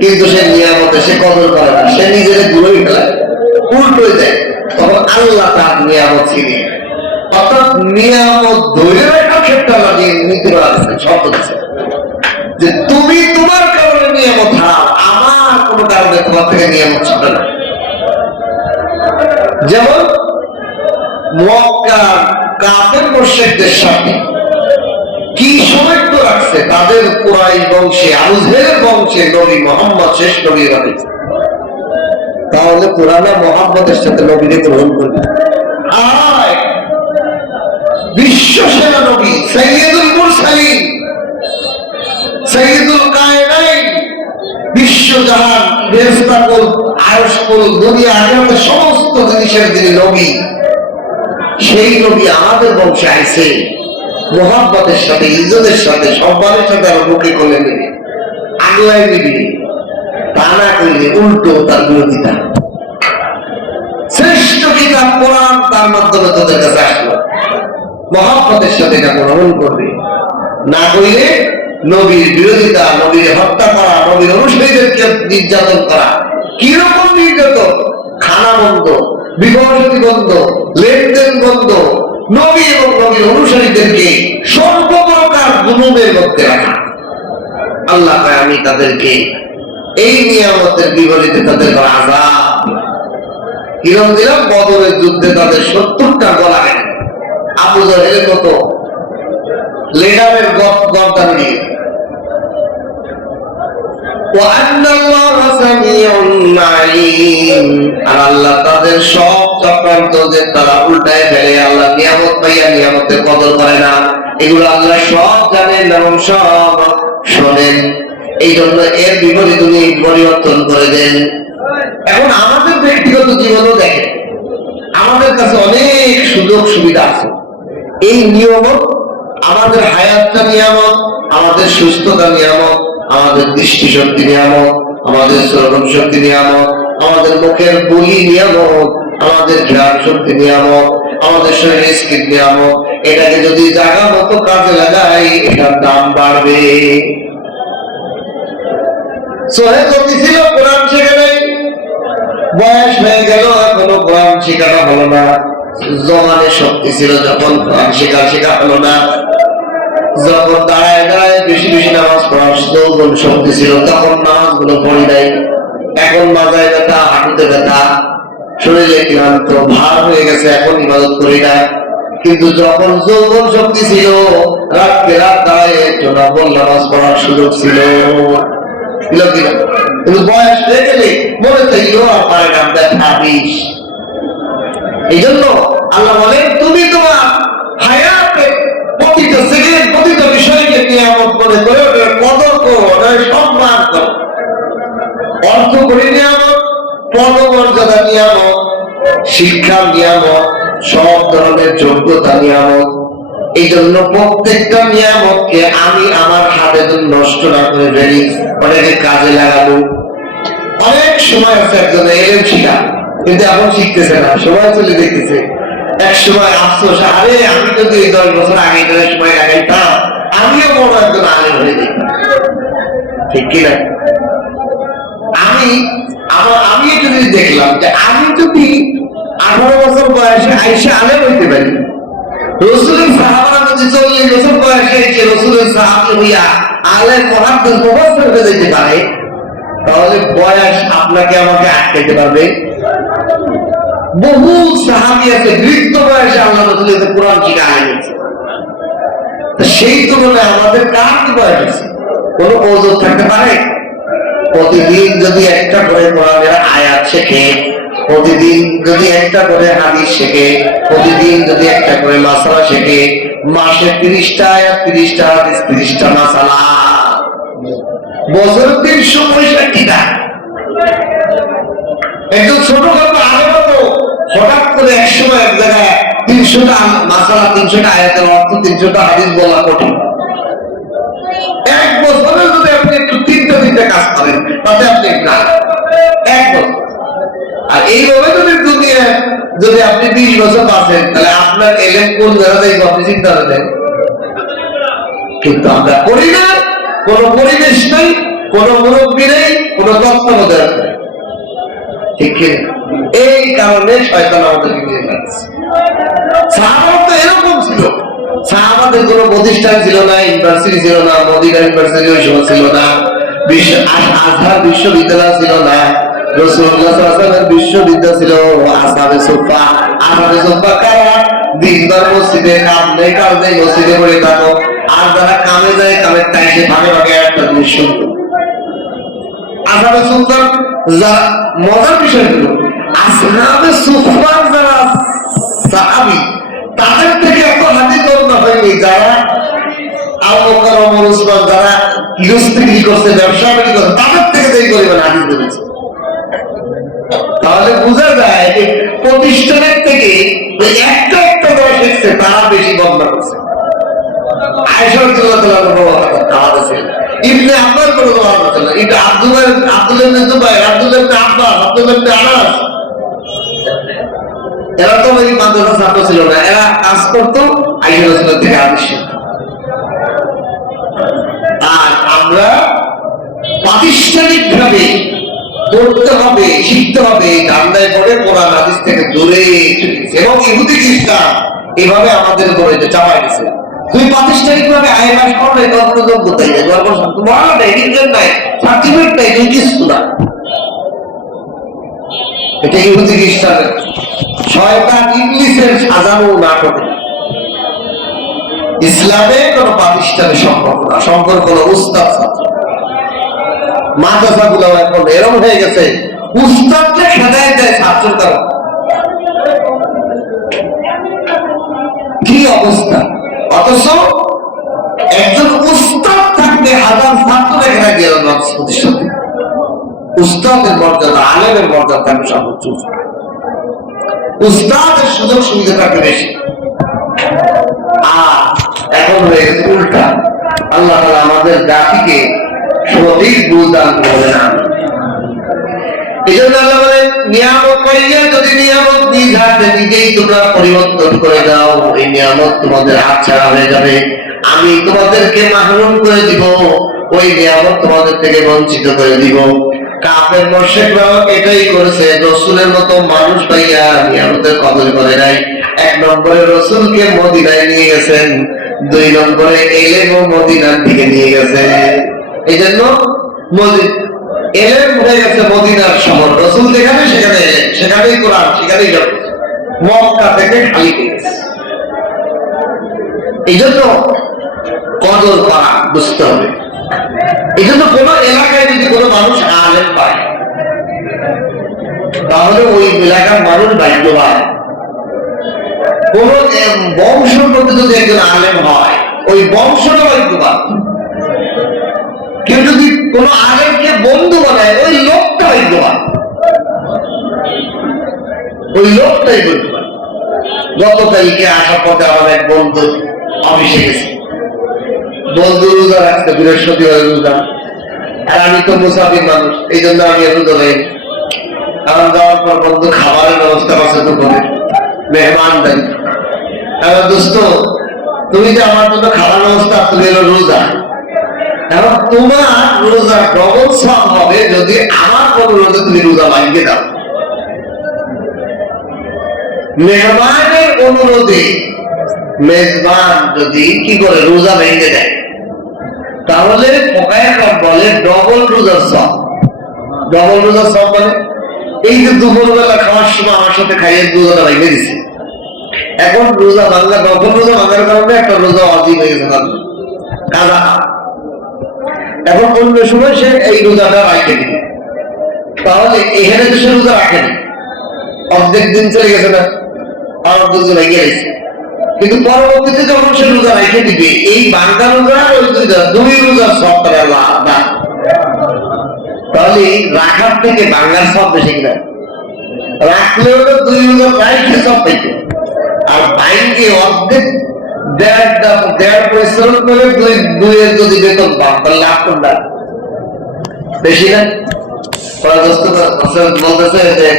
কিন্তু সে নিয়ামতে সে কদর করে না, সে নিজের দূরেই ফেলায়, উল্টো হয়ে যায়, তখন আল্লাহ তার নিয়ামত ছিনিয়ে। অর্থাৎ নিয়ামত ধরে রাখার ক্ষেত্রে আল্লাহ নীতি করা দিচ্ছে, শর্ত দিচ্ছে যে তুমি তোমার কারণে নিয়ামত হারাও, আমার কোন কারণে তোমার থেকে নিয়ামত ছাড়বে না। যেমন মক্কার কাফের মুশরিকদের সাথে কি সমৃদ্ধ রাখছে, তাদের কুরাইশ বংশে, আবু জেহেলের বংশে নবী মুহাম্মদ শেষ নবী রাখছে। তাহলে পুরানা মুহাম্মদের সাথে নবীকে গ্রহণ করবে। আর বিশ্ব সেরা নবী সাইয়্যিদুল মুরসালিন, সাইয়্যিদুল কায়নাইন, বিশ্বজাহান, ফেরেশতাকুল, আরশকুল, দুনিয়া আখিরাতের সমস্ত জিনিসের যিনি নবী, সেই নবী আমাদের বংশে আইছে মুহাম্মদের সাথে, ইজ্জতের সাথে, সম্মানের সাথে আর মুখে কোলে নেবে, আগলায় নেবে, তা না করলে উল্টো তার বিরোধিতা। শ্রেষ্ঠ কিতাব কোরআন তার মাধ্যমে তোদের কাছে আসলো, মুহাম্মদের সাথে এটা গ্রহণ করবে, না করলে নবীর বিরোধিতা, নবীর হত্যা করা, নবীর অনুসারীদেরকে নির্যাতন করা। কিরকম নির্যাতন? খানা বন্ধ, বিবাহ বন্ধ, লেনদেন বন্ধ, নবী এবং নবীর অনুসারীদেরকে সর্বপ্রকার জুলুমের মধ্যে রাখা। আল্লাহ কয় আমি তাদেরকে এই নিয়ামতের বিপরীতে তাদের আযাব কিরম দিলাম? বদরের যুদ্ধে তাদের 70টা গলা গেল, আবু জহেলের মতো লিডারের গর্দান নিয়ে। আর আল্লাহ তাদের সব চক্রান্ত যে তারা উল্টায় ফেলে, আল্লাহ নিয়ামত পাইয়া নিয়ামতের কদর করে না, এগুলো আল্লাহ সব জানেন এবং সব শোনেন। এই জন্য এর বিপরীত উনি পরিবর্তন করে দেন। এখন আমাদের ব্যক্তিগত জীবনও দেখেন, আমাদের কাছে অনেক সুযোগ সুবিধা আছে। এই নিয়ামত, আমাদের হায়াতটা নিয়ামত, আমাদের সুস্থতা নিয়ামত, আমাদের দৃষ্টিশক্তি নিয়ামত, আমাদের শ্রবণ শক্তি নিয়ামত, আমাদের মুখের বলি নিয়ামত, আমাদের ঘ্রাণ শক্তি নিয়ামত, আমাদের শরীরের স্কিন নিয়ামত। এটাকে যদি জায়গা মতো কাজে লাগাই, এটার দাম বাড়বে। সোহেল ছিল কোরআন শেখে নাই, বয়স হয়ে গেল, এখনো কোরআন শেখানো হলো না। জমানে শক্তি ছিল যখন, কোরআন শেখা হলো না। যখন দাঁড়ায় দাঁড়ায় বেশি বেশি নামাজ পড়ার যৌবন শক্তি ছিল, তখন নামাজ গুলো পড়ি নাই। এখন মাজায় ব্যথা, হাঁটুতে ব্যথা, শরীরে ক্লান্ত, ভার হয়ে গেছে, এখন ইবাদত করি না। কিন্তু যখন যৌবন শক্তি ছিল, রাতকে রাত দাঁড়ায় নফল নামাজ পড়ার সুযোগ ছিল। কিন্তু বয়স হয়ে গেলে মনে চাইলেও আর পারে না, ব্যথা বিষ। এই জন্য আল্লাহ বলেন তুমি তোমার হায়াতে প্রতিটা সেকেন্ড, প্রতিটা বিষয়কে নিয়ামত মনে করে কদর করো, সম্মান করো। অর্থ করে নিয়ামত, পদমর্যাদা নিয়ামত, শিক্ষা নিয়ামত, সব ধরনের যোগ্যতা নিয়ামত। এই জন্য প্রত্যেকটা নিয়ামতকে আমি আমার হাতে নষ্ট না করে ফেলি, অনেকে কাজে লাগাবো। অনেক সময় আছে একজন এলেম শিখা, কিন্তু এখন শিখতেছে না, সময় চলে দেখতেছে। এক সময় আফসোস, আরে আমি যদি 10 বছর আগে সময় লাগাইতাম, আমিও বড় একজন আলেম হয়ে যেতাম, ঠিক কিনা? আমি যদি দেখলাম যে আমি যদি 18 বছর বয়সে আইসা আলেম হইতে পারি, রসুলের সাহাবারা যদি 40 বছর বয়সে এসে রসুলের সাহাবী হইয়া আলেম মুহাদ্দিস মুফাসসির হয়ে যেতে পারে, তাহলে বয়স আপনাকে আমাকে আটকাইতে পারবে? বহু সাহাবী আছে বৃদ্ধ বয়সে আল্লাহ রাসূলের কোরআন শিখা আলেম হয়েছে। সেই তুলনায় আমাদের কার কি বয়স আছে? কোন ওজন থাকতে পারে? প্রতিদিন যদি একটা করে কোরআনের আয়াত শেখে, প্রতিদিন যদি একটা করে হাদিস শেখে, প্রতিদিন যদি একটা করে মাসালা শেখে, মাসে 30টা আয়াত, 30টা হাদিস, 30টা মাসালা, বছরে 365টা। একজন ছোটখাটো আলেম তো হঠাৎ করে এক সময় এক জায়গায় 300টা মাসালা, 300টা আয়াতের অর্থ, 300টা হাদিস বলা কঠিন। এক বছরে যদি আপনি একটু তিনটা কাজ করেন, তাতে আপনি এক বছর। আর এইভাবে যদি আপনি 20 বছর বাঁচেন, তাহলে আপনার এলেম কোন জায়গায় আপনি চিন্তা করেন। কিন্তু আমরা করি না, কোন পরিবেশ নেই, কোন মুরব্বী নেই, কোন তত্ত্বাবধায়ক নেই, ঠিক কিনা? এই কারণে শয়তান আমাদেরকে নিয়ে যাচ্ছে। সাহাবারা তো এরকম ছিল, সাহাবাদের কোনো প্রতিষ্ঠান ছিল না, ইউনিভার্সিটি ছিল না, মদিনা ইউনিভার্সিটি ওই সময় ছিল না, আজহার বিশ্ববিদ্যালয় ছিল না, রাসূলুল্লাহ সাল্লাল্লাহু আলাইহি ওয়াসাল্লামের বিশ্ববিদ্যালয় ছিল আসহাবে সুফফা। আসহাবে সুফফা কারা? দিনদার মসজিদে কাম নেই, কাজ নেই, মসজিদে পড়ে থাকো। আর যারা কামে যায়, কামের টাইমে ভাগে ভাগে একটা জিনিস শুনতো। আসহাবে সুফফার মজার বিষয় হলো, আসহাবে সুফফার যারা সাহাবী, তাদের থেকে এত হাদিস বর্ণনা হয়নি যারা আবু বকর, ওমর, উসমান, যারা গৃহস্থী করছে, ব্যবসা করছে, তাদের থেকে যেই পরিমাণ হাদিস বলেছে। তাহলে বোঝা যায় যে প্রতিষ্ঠানের থেকে একটা একটা যারা শিখছে তারা বেশি বর্ণনা করছে। আয়েশা রাদিয়াল্লাহু আনহা ছিল, ইবনে আব্বাস রাদিয়াল্লাহু আনহু, এটা আব্দুল্লাহ ইবনে জুবাইর, আব্দুল্লাহ ইবনে আব্বাস, আব্দুল্লাহ ইবনে আনাস, এরা তো ওই মাদ্রাসা ছাত্র ছিল না, এরা কাজ করতো আয়েশা রাদিয়াল্লাহু থেকে হাদিস শিখতো। আর আমরা প্রাতিষ্ঠানিক ভাবে পড়তে হবে, শিখতে হবে, ধান্দায় পড়ে কোরআন হাদিস থেকে দূরে এবং ইহুদি খ্রিস্টান এভাবে আমাদের উপরে চাপাই দিচ্ছে। তুই প্রাতিষ্ঠানিক ভাবে আয় মাস করলে তোর যোগ্যতাই নেই, তোমার নেই, রিজেন নাই, সার্টিফিকেট নাই, তুই কিছু না। এটা ইহুদি খ্রিস্টানের শয়তান ইবলিসের সাজানো নাটক। ইসলামে কোন প্রাতিষ্ঠানের সম্পর্ক না, সম্পর্ক হলো উস্তাদ ছাত্র। মাদ্রাসা গুলো এখন এরকম হয়ে গেছে, উস্তাদকে খেদায় দেয় ছাত্রের কারণ। কি অবস্থা! অথচ একজন উস্তাদ থাকতে হাজার ছাত্রকে খেদায় দিয়ে প্রতিষ্ঠান। উস্তাদের মর্যাদা, আলেমের মর্যাদা থাকে সর্বোচ্চ, উস্তাদের সুযোগ সুবিধা থাকে বেশি। আর এখন হয়ে গেছে উল্টা। আল্লাহ তাআলা আমাদের জাতিকে সঠিক বুঝ দান করবেন না। এই জন্য আল্লাহ বলেন, নিয়ামত পাইয়া যদি নিয়ামত নিজ হাতে নিজেই তোমরা পরিবর্তন করে দাও, এই নিয়ামত তোমাদের হাতছাড়া হয়ে যাবে। আমি তোমাদেরকে মাহরুম করে দিব, ওই নিয়ামত তোমাদের থেকে বঞ্চিত করে দিব। কাফের মুশরিকরাও এটাই করেছে, রাসূলের মতো মানুষ পাইয়া নিয়ামতের কদর করে নাই। 1 নম্বরে রাসূলকে মদিনায় নিয়ে গেছেন, 2 নম্বরে ইলম ও মদিনার দিকে নিয়ে গেছেন। এই জন্য ইলম হয়ে গেছে মদিনার শহর, রাসূল যেখানে সেখানে এলেন, সেখানেই কোরআন, সেখানেই জব, মক্কা থেকে খালি হয়ে গেছে। এই জন্য কদর করা বুঝতে হবে। এই জন্য কোন এলাকায় যদি কোনো মানুষ আলেম পায়, তাহলে ওই এলাকার মানুষ ভাগ্যবান। কোন বংশের মধ্যে যদি একজন আলেম হয়, ওই বংশটা ভাগ্যবান। কেউ যদি কোন আলেমকে বন্ধু বানায়, ওই লোকটা ভাগ্যবান, ওই লোকটাই ভাগ্যবান। গতকালকে আসার পথে আমার এক বন্ধু অফিসে গেছি, বন্ধু রোজা রাখতে, বৃহস্পতিবার রোজা, আর আমি তো মুসাফির মানুষ, এই জন্য আমি রোজা যাইনি। কারণ যাওয়ার পর বন্ধু খাবারের ব্যবস্থা আছে তো করে, মেহমানদারি। আমার দোস্ত, তুমি যে আমার জন্য খাবার ব্যবস্থা, তুমি এলো রোজা, এখন তোমার রোজা ডবল সব হবে যদি আমার কোন রোজা তুমি রোজা ভাঙিয়ে দাও। মেহমানের অনুরোধে মেজবান যদি কি করে রোজা ভেঙে দেয়, তাহলে বলে ডবল রোজার সব। ডবল রোজার সব মানে এই যে দুপুরবেলা খাওয়ার সময় আমার সাথে খাইয়ে রোজাটা ভেঙে দিচ্ছে, এখন রোজা ভাঙা, ডবল রোজা ভাঙার কারণে একটা রোজা অজীব হয়ে গেছে কাজা। এখন অন্য সময় সে এই রোজাটা রাখে দিবে, তাহলে এখানে তো সে রোজা রাখেনি, অর্ধেক দিন চলে গেছে না, আর অর্ধেক ভেঙে গেছে। কিন্তু পরবর্তীতে যখন সে রোজা রেখে দিবে, এই বাংলা রোজা ওই দুই রোজার সব তারা আলাদা। তাহলে রাখার থেকে বাংলার সব বেশি কিনা, রাখলেও তো দুই রোজা রাইখে সব পেতে, আর বাইকে অর্ধেক দেড় পরিশ্রম করে দুইয়ের যদি বেতন পান, তাহলে লাভ কোনটা বেশি না? বলতেছে যে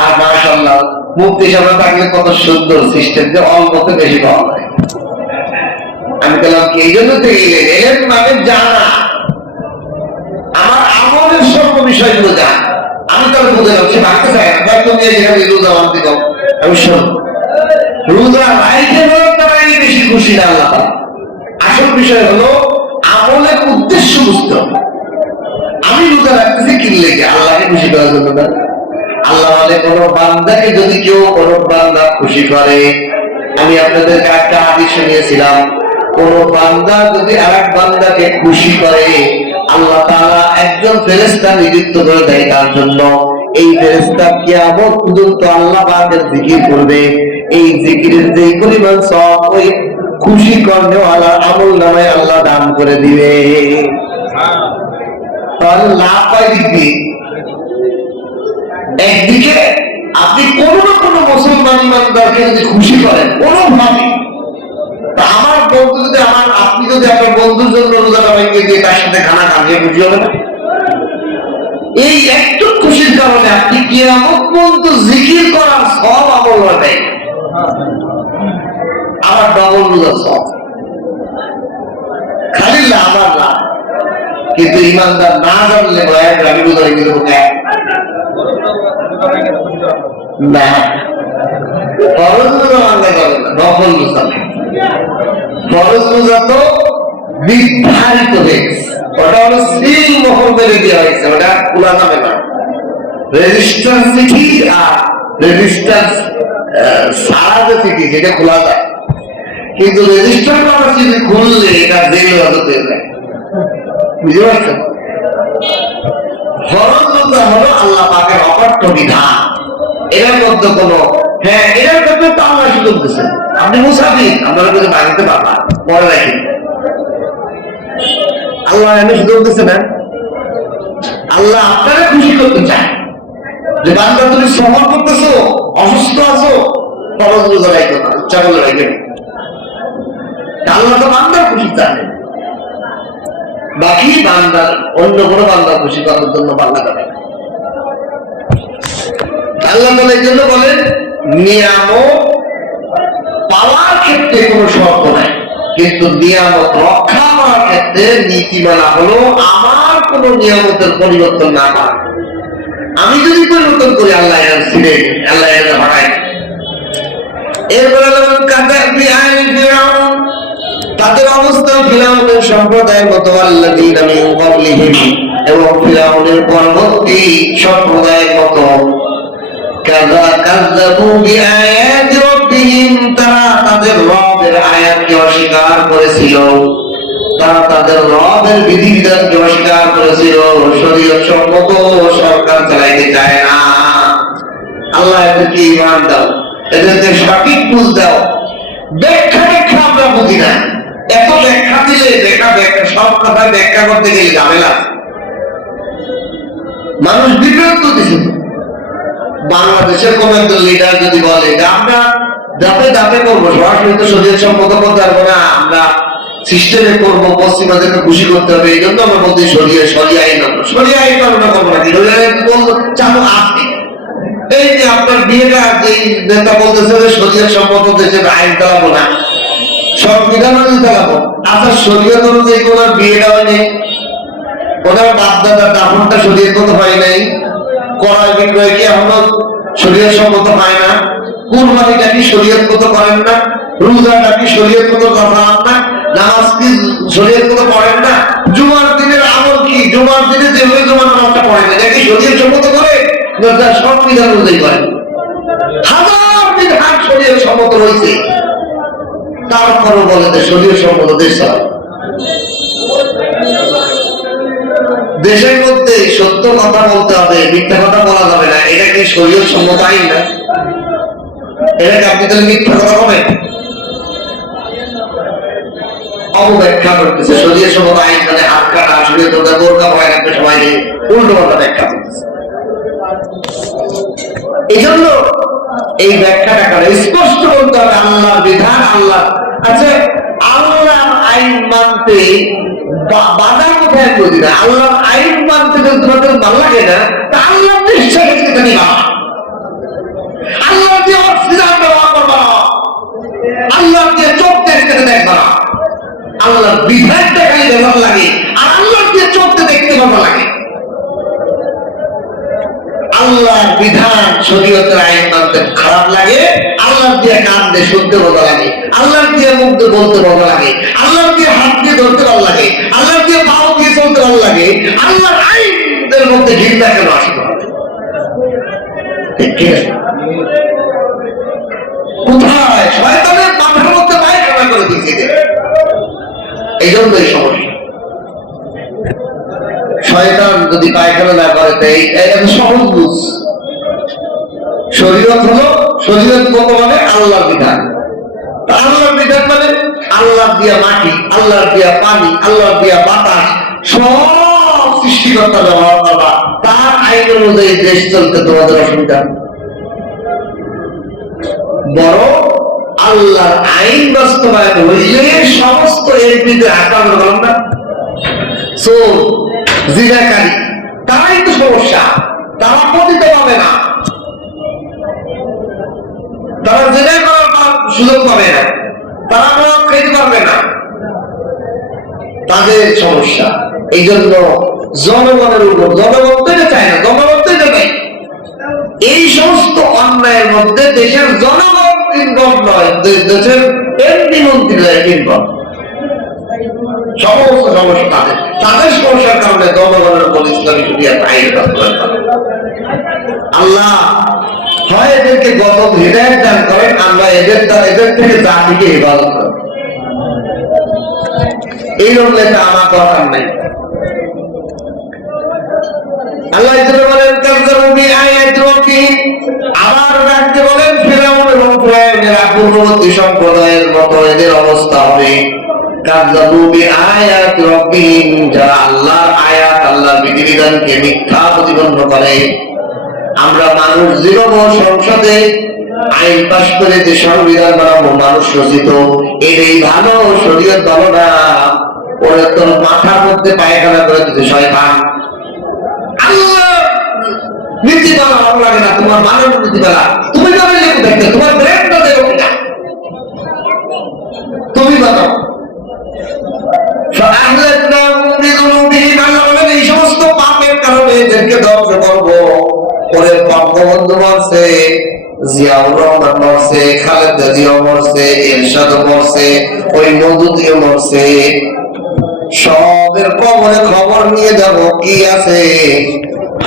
আর মাশাআল্লাহ মুক্তি সামনে থাকলে কত সুন্দর সিস্টেম, যে অল্পতে বেশি পাওয়া যায়। আমি বললাম কি এই জন্য থেকে এর মানে জানা, আমার আমলের সর্ব বিষয়গুলো জানা। আমি তার বুঝলাম সে ভাবতে চাই না, তুমি যেখানে রোজা মানতে দাও, আমি শোন রোজা রাইতে তারাই বেশি খুশি না আল্লাহ। আসল বিষয় হলো আমলের উদ্দেশ্য বুঝতে হবে। আমি রোজা রাখতেছি কি লেগে? আল্লাহকে খুশি করার জন্য না। আল্লাহ বলে কোন বান্দাকে যদি কেউ কোন বান্দা খুশি করে, আমি আপনাদেরকে একটা হাদিস শুনিয়েছিলাম, কোন বান্দা যদি আরেক বান্দাকে খুশি করে, আল্লাহ তাআলা একজন ফেরেশতা নিযুক্ত করে দেয় তার জন্য। এই ফেরেশতা কিয়ামত পর্যন্ত আল্লাহ পাকের জিকির করবে। এই জিকিরের যে পরিমাণ সওয়াব ওই খুশি করনেওয়ালার আমলনামায় আল্লাহ দান করে দিবে। তাহলে লাভ পাই দিবি। একদিকে আপনি কোন না কোন মুসলমান ইমানদারকে যদি খুশি করেন কোনোভাবে, আমার বন্ধু যদি আপনি যদি আপনার বন্ধুর জন্য রোজাটা ভেঙে দিয়ে তার সাথে খানা খান, খুশি হবে না? এই একটু খুশির কারণে আপনি কিয়ামত পর্যন্ত জিকির করার সব আমল হবে, আমার ডবল রোজার সব, খালি লাভ আর লাভ। কিন্তু ইমানদার না জানলে আমি রোজা ভেঙে দেবো না, ফরজ রোজা মানতে পারবে না, নফল রোজা। ফরজ রোজা তো নির্ধারিত হয়ে গেছে, ওটা হলো সিল মোহর মেরে দেওয়া হয়েছে, ওটা খোলা যাবে না। রেজিস্টার চিঠি আর রেজিস্টার সারা যে চিঠি সেটা খোলা যায়, কিন্তু রেজিস্টার করা চিঠি খুললে এটা জেল হতে যায়, বুঝতে পারছেন? ফরজ রোজা হলো আল্লাহ পাকের অপাঠ্য বিধান, এর মধ্যে কোন এর মধ্যে তো আল্লাহ সুযোগ দিচ্ছেন। আপনি মুসাফির, আপনারা যদি বাড়িতে পারবা পরে রাখেন, আল্লাহ এনে সুযোগ দিচ্ছে না। আল্লাহ আপনারা খুশি করতে চায় যে বান্দা তুমি সফর করতেছো, অসুস্থ আছো, ফরজ রোজা রাখবে না, ইচ্ছা করলে রাখবে। আল্লাহ তো বান্দার খুশি জানে, বাকি বান্দার অন্য কোনো বান্দার খুশি করার জন্য বান্দা করে। আল্লাহ বলে এই জন্য বলেন নিয়ামত পাওয়ার ক্ষেত্রে কোনো শর্ত নাই, কিন্তু নিয়ামত রক্ষা করার ক্ষেত্রে নীতিমালা হলো আমার কোন নিয়ামতের পরিবর্তন না করা। আমি যদি পরিবর্তন করি আল্লাহ এর ছিঁড়ে, আল্লাহ এর ভাড়ায়। এরপরে তাদের অবস্থা ফিরাউনের সম্প্রদায়ের মতো, আল্লাযীনা মিন ক্বাবলিহিম, এবং ফিরাউনের পরবর্তী সম্প্রদায়ের মতো, কাযযাবু বিআয়াতি রাব্বিহিম, তারা তাদের রবের আয়াতকে অস্বীকার করেছিল, তারা তাদের রবের বিধিবিধানকে অস্বীকার করেছিল, শরীয়ত সম্মত সরকার চালাইতে চায় না। আল্লাহ এদেরকে ঈমান দাও, এদেরকে সঠিক বুঝ দাও। ব্যাখ্যা আমরা বুঝি না, এত ব্যাখ্যা দিলে ব্যাখ্যা সব কথা ব্যাখ্যা করতে গেলে ঝামেলা, মানুষ বিভ্রান্ত দিচ্ছে। বাংলাদেশের কোন একজন লিডার যদি বলে যে আমরা যাতে যাতে করবো, সরাসরি তো শরীয়ত সম্মত করতে পারবো না, আমরা সিস্টেমে করবো, পশ্চিমাদেরকে খুশি করতে হবে, এই জন্য আমরা বলছি সরিয়া আইন আমরা করবো না। চালু আপনি এই যে আপনার বিয়েটা যে নেতা বলতেছে যে শরীয়ত সম্মত দেশের আইন চালাবো না, সংবিধান অনুযায়ী চালাবো। আচ্ছা শরীয়ত অনুযায়ী কোন বিয়েটা হয়নি, ওনার বাপদাদার দাফনটা শরীয়ত মতো হয় নাই, ক্রয় বিক্রয় কি এখনো শরীয়ত সম্মত হয় না, কুরবানিটা কি শরীয়ত মতো করেন না, রোজাটা কি শরীয়ত মতো করেন না, নামাজ কি শরীয়ত মতো পড়েন না, জুমার দিনের আমল কি জুমার দিনে যেভাবে জুমার নামাজটা পড়েন না, এটা কি শরীয়ত সম্মত করে? সংবিধান অনুযায়ী করেন। হাজার বিধান শরীয়ত সম্মত রয়েছে, তারপরও বলে যে শরীয়ত সম্মত দেশ চালায়। দেশের মধ্যে সত্য কথা বলতে হবে, মিথ্যা কথা বলা যাবে না, এটা কি শরীয়ত সম্মত আইন না? এটাকে আপনি তাহলে মিথ্যা কথা বলেন, অপব্যাখ্যা করতেছে। শরীয়ত সম্মত আইন মানে হাত কাটা, শরীয়ত বোরকা পড়ায় রাখবে, সবাই উল্টো পাল্টা ব্যাখ্যা করতেছে। এই জন্য এই ব্যাখ্যাটা করে স্পষ্ট বলতে হবে আল্লাহর বিধান, আল্লাহ। আচ্ছা আল্লাহর আইন মানতে বাধা কোথায় করি না? আল্লাহর আইন মানতে যদি তোমাদের ভালো লাগে না, তা আল্লাহর নিষ্ঠা ক্ষেত্রে নিবা, আল্লাহ দিয়ে অক্সিজেন ব্যবহার করবা, আল্লাহ দিয়ে চোখ দেখতে দেখবা, আল্লাহর বিধানটা খালি ব্যবহার লাগে, আর আল্লাহ দিয়ে চোখতে দেখতে ভালো লাগে। আল্লাহর বিধান শরীয়তের আইন মানতে খারাপ লাগে, আল্লাহ দিয়ে কান দিয়ে শুনতে ভালো লাগে, আল্লাহ দিয়ে মুখ দিয়ে বলতে ভালো লাগে, আল্লাহ দিয়ে হাত দিয়ে ধরতে ভালো লাগে, আল্লাহ দিয়ে পাও দিয়ে চলতে ভালো লাগে, আল্লাহর আইনদের মধ্যে ঘৃণা কেন আসতে হবে? কোথায় শয়তানের মাথার মধ্যে পায়খানা করে দিয়েছে। এই জন্যই সমস্যা। শয়তান যদি পায়খানা না করে, সহজ বুঝ। শরীয়ত হলো শরীয়ত মতো মানে আল্লাহর বিধান। আল্লাহর বিধান মানে আল্লাহ দিয়া মাটি, আল্লাহ দিয়া পানি, আল্লাহ দিয়া বাতাস, সব সৃষ্টিকর্তা ব্যবহার করবা, তার আইন অনুযায়ী দেশ চলতে তোমাদের অসুবিধা। বড় আল্লাহর আইন বাস্তবায়ন হইলে সমস্ত এমপিদের আক্রান্ত করলাম না, চোর জিনাকারী তারাই তো সমস্যা, তারা পতিত পাবে না, তারা জিনা করার সুযোগ পাবে না, তারা মদ খেতে পারবে না, তাদের সমস্যা। এই জন্য জনগণের উপর, জনগণ তো এটা চায় না, জনগণ তো এটা চাই। এই সমস্ত অন্যায়ের মধ্যে দেশের জনগণ ইনভলভ নয়, দেশের এমপি মন্ত্রীরা ইনভলভ। সমস্ত সমস্যা তাদের সমস্যার কারণে জনগণের উপর ইসলামী শরিয়াত আইন বাস্তবায়ন করে। আল্লাহ হয় এদেরকে গজব হৃদায়ত দান করেন, আমরা এদের থেকে জাতিকে হেফাজত করেন। এইরকম একটা আমার দরকার নাই। আল্লাহ বলেন আবার রাখতে বলেন ফেরাউন এবং ফিরআউনের পূর্ববর্তী সম্প্রদায়ের মতো এদের অবস্থা হবে। যারা আল্লাহর আয়াত, আল্লাহর বিধিবিধানকে মিথ্যা প্রতিপন্ন করে। আমরা মানুষ জীবন সংসদে আইন পাশ করে যে সংবিধান বানাবো মানুষ রচিত, এটাই ভালো, শরীয়ত ভালো না, ওরা তোর মাথার মধ্যে পায়খানা করে দিতে শয়তান। আল্লাহ নীতিমালা ভালো লাগে না, তোমার মানব নীতিমালা তুমি যাবে লেখো দেখতে, তোমার ব্রেনটা দেবো কিনা তুমি বানাও। এই সমস্ত পাপের কারণে এদেরকে ধ্বংস করবো। পরে বঙ্গবন্ধু মরছে, জিয়াউর রহমান মরছে, খালেদা জিয়া মরছে, এরশাদ মরছে, ওই মওদুদিও মরছে। সবের কবরে খবর নিয়ে যাব, কি আছে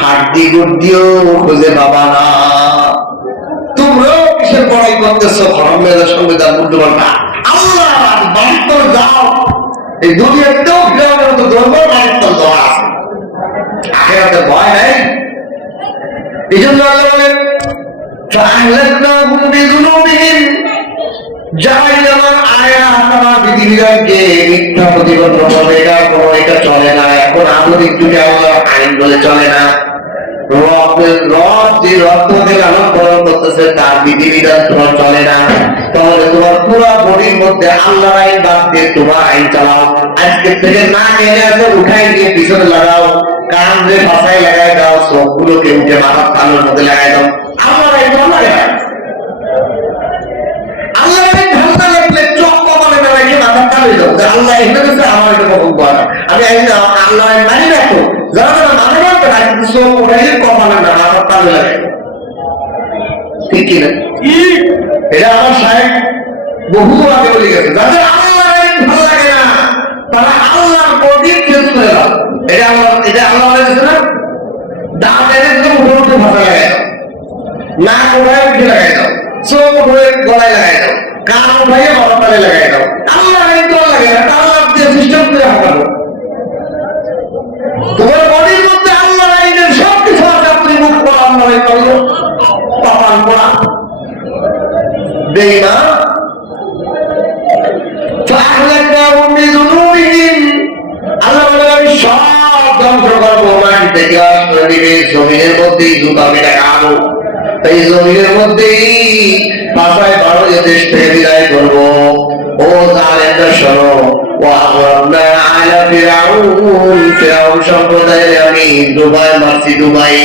হাড্ডি গুড্ডিও খুঁজে পাবা না। তোমরাও কিসের বড়াই করতেছো? সংবিধান উল্টো পাল্টা। আল্লাহ বাস্তব যাও, এই দুনিয়াতেও ফিরাউনের মতো ধর্ম বাস্তব দেওয়া আছে, আখিরাতে ভয় নাই। এই জন্য আল্লাহ বলেন যারাই আমার আয়াত, আমার বিধিবিধানকে মিথ্যা প্রতিপন্ন করবে, এটা চলে না। এখন আধুনিক যুগে আল্লাহ আইন বলে চলে না। রব যে রত্নকে লালন পালন করতেছে তার বিধিবিধান তোমার চলে না, তাহলে তোমার পুরো বডির মধ্যে আল্লাহর আইন বাদ দিয়ে তোমার আইন চালাও। আজকে থেকে না কেনে আছে উঠাই দিয়ে পিছনে লাগাও, কান যে ভাষায় লাগাই দাও, চোখগুলোকে উঠে মাথার কানের মধ্যে লাগাই দাও। আল্লাহর আইন ভালো লাগে, আল্লাহর আইন ভালো না লাগলে চোখ কপালে না রেখে মাথার কানে দাও যে আল্লাহ এখানে গেছে আমার এটা কখন করা, আমি আইন আল্লাহ আইন মানি রাখো। যারা যারা মানে রাখবে না কিন্তু চোখ উঠাই কপালে না মাথার কানে লাগাই, ঠিক কিনা? এটা আমার সাহেব বহু আগে বলে গেছে, যাদের আল্লাহর আইন ভালো লাগে না তারা আল্লাহর বডি চেঞ্জ করে দাও। এটা আল্লাহ বলেছে না, দাঁত এনে তো উঠে উঠে ভাষা লাগাই দাও, নাক উঠায় উঠে লাগাই দাও, চোখ উঠে গলায় লাগাই দাও, কান উঠাইয়ে মাথার তালে লাগাই দাও। আল্লাহর আইন তো লাগে না, আল্লাহ দিয়ে সিস্টেম করে হাঁটানো। তোমার বডির মধ্যে আল্লাহর আইনের সব কিছু আছে, আপনি মুখ পড়া আল্লাহর আইন করলো, পাপান পড়া দেই না। আল্লাহ বলে আমি সব ধ্বংস করবো, মাটি থেকে আসলে দিবে, জমিনের মধ্যেই জুতা মেটা খাবো, এই জমিনের মধ্যেই বাসায় বারো দেশ থেকে বিদায় করবো। ও জালেমরা শোনো, ফিরআউন সম্প্রদায়ের আমি ডুবাই মারছি, ডুবাই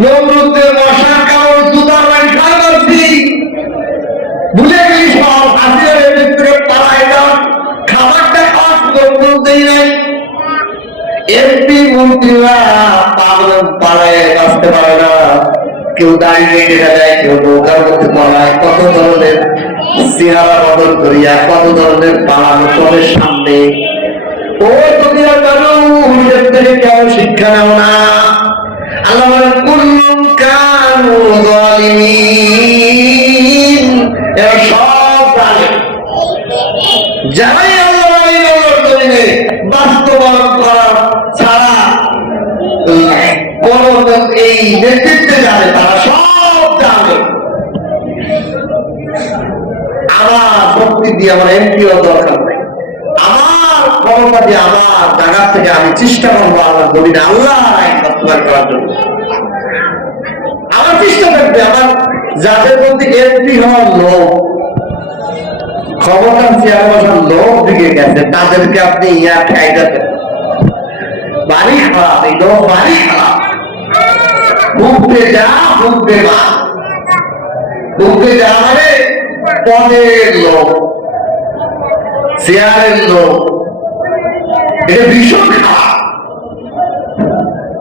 নমরুদের মশার কামড় জুতার বাড়ি খাই মারছি, ভুলে গেলি সব, হাসিয়ারের ভিতরে পালাই দাও, খাবারটা খাওয়ার সুযোগ দেই নাই। এমপি মন্ত্রীরা পালায় বাঁচতে পারে না, কেউ দাঁড়িয়ে দেখা যায়, কেউ নৌকার মধ্যে পালায়, কত ধরনের চেহারা বদল করিয়া কত ধরনের পালানো চলে সামনে। ও দুনিয়ার মানুষ, থেকে কেউ শিক্ষা নেও না। আল্লাহ বলেন কুল্লুম কানু যালিমিন, এরা সব জালিম, যারাই আল্লাহর জমিনে বাস্তবায়ন করা ছাড়া কোন এই নেতৃত্বে যাবে তারা সব জানে। আমার শক্তি দিয়ে আমার এমপিও দরকার নেই, আমার ক্ষমতা দিয়ে আমার জায়গা থেকে আমি চেষ্টা করবো আমার জমিনে আল্লাহ আইন বাস্তবায়ন করার জন্য। আমার চেষ্টা থাকবে, আমার যাদের মধ্যে এমপি হওয়ার লোক, ক্ষমতার চেয়ার বসার লোক দিকে গেছে, তাদেরকে আপনি ইয়া খাইতেছেন, বাড়ি খারাপ, এই লোক বাড়ি খারাপ, বুঝতে যা বুঝতে মা, বুঝতে যা মানে পদের লোক, চেয়ারের লোক, এটা ভীষণ খারাপ।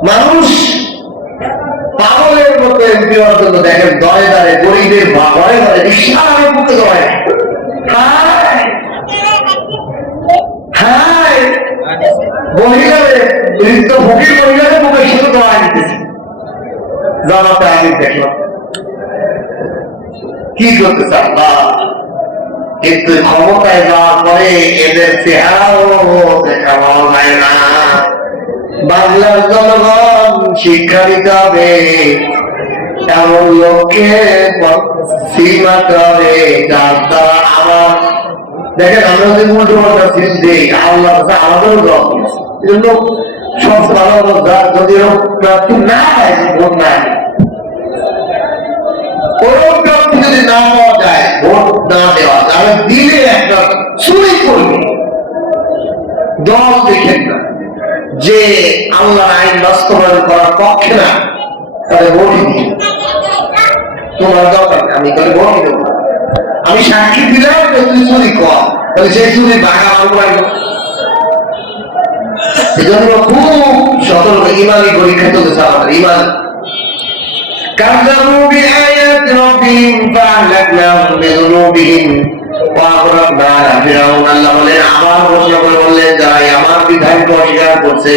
মানুষ পাগলের মতো এমপি হওয়ার জন্য দেখেন দরে দরে গরিবের ঘরে ঘরে বিশাল বুকে দৌড়ায়, মহিলাদের বৃদ্ধ ফকির মহিলাদের মুখের সাথে দোয়া নিতেছে, জানাতে আমি দেখলাম কি করতেছে আল্লাহ। কিন্তু ক্ষমতায় যাওয়ার পরে এদের চেহারাও দেখা পাওয়া যায় না। বাংলার জনগণ শিক্ষা দিতে হবে, এমন লোককে সিমাতে হবে যার দ্বারা আমার, দেখেন আমরা যদি উল্টো পাল্টা সিল দিই আল্লাহ আমাদেরও জবাব দিয়েছে। এই জন্য সব ভালো যদি প্রার্থী না হয়, ভোট না কোন প্রার্থী যদি না পাওয়া যায়, ভোট না দেওয়া, তাহলে দিলে একটা চুরি করবে দল দেখেন না যে আল্লাহর আইন বাস্তবায়ন করার পক্ষে না, তাহলে ভোটই দিই তোমার দরকার, আমি তাহলে ভোটই দেবো। আমি সাক্ষী দিলাম যে তুই চুরি কর, তাহলে সেই চুরি বাঘা মারবো। এই জন্য খুব সতর্ক, ইমানি পরীক্ষা চলতেছে আমাদের ইমান। كذبوا بآيات ربهم فأهلكناهم بذنوبهم وأغرقنا فرعون। আল্লাহ বলেন আমার ঘোষণা করে বললেন যাই আমার বিধানকে অস্বীকার করছে,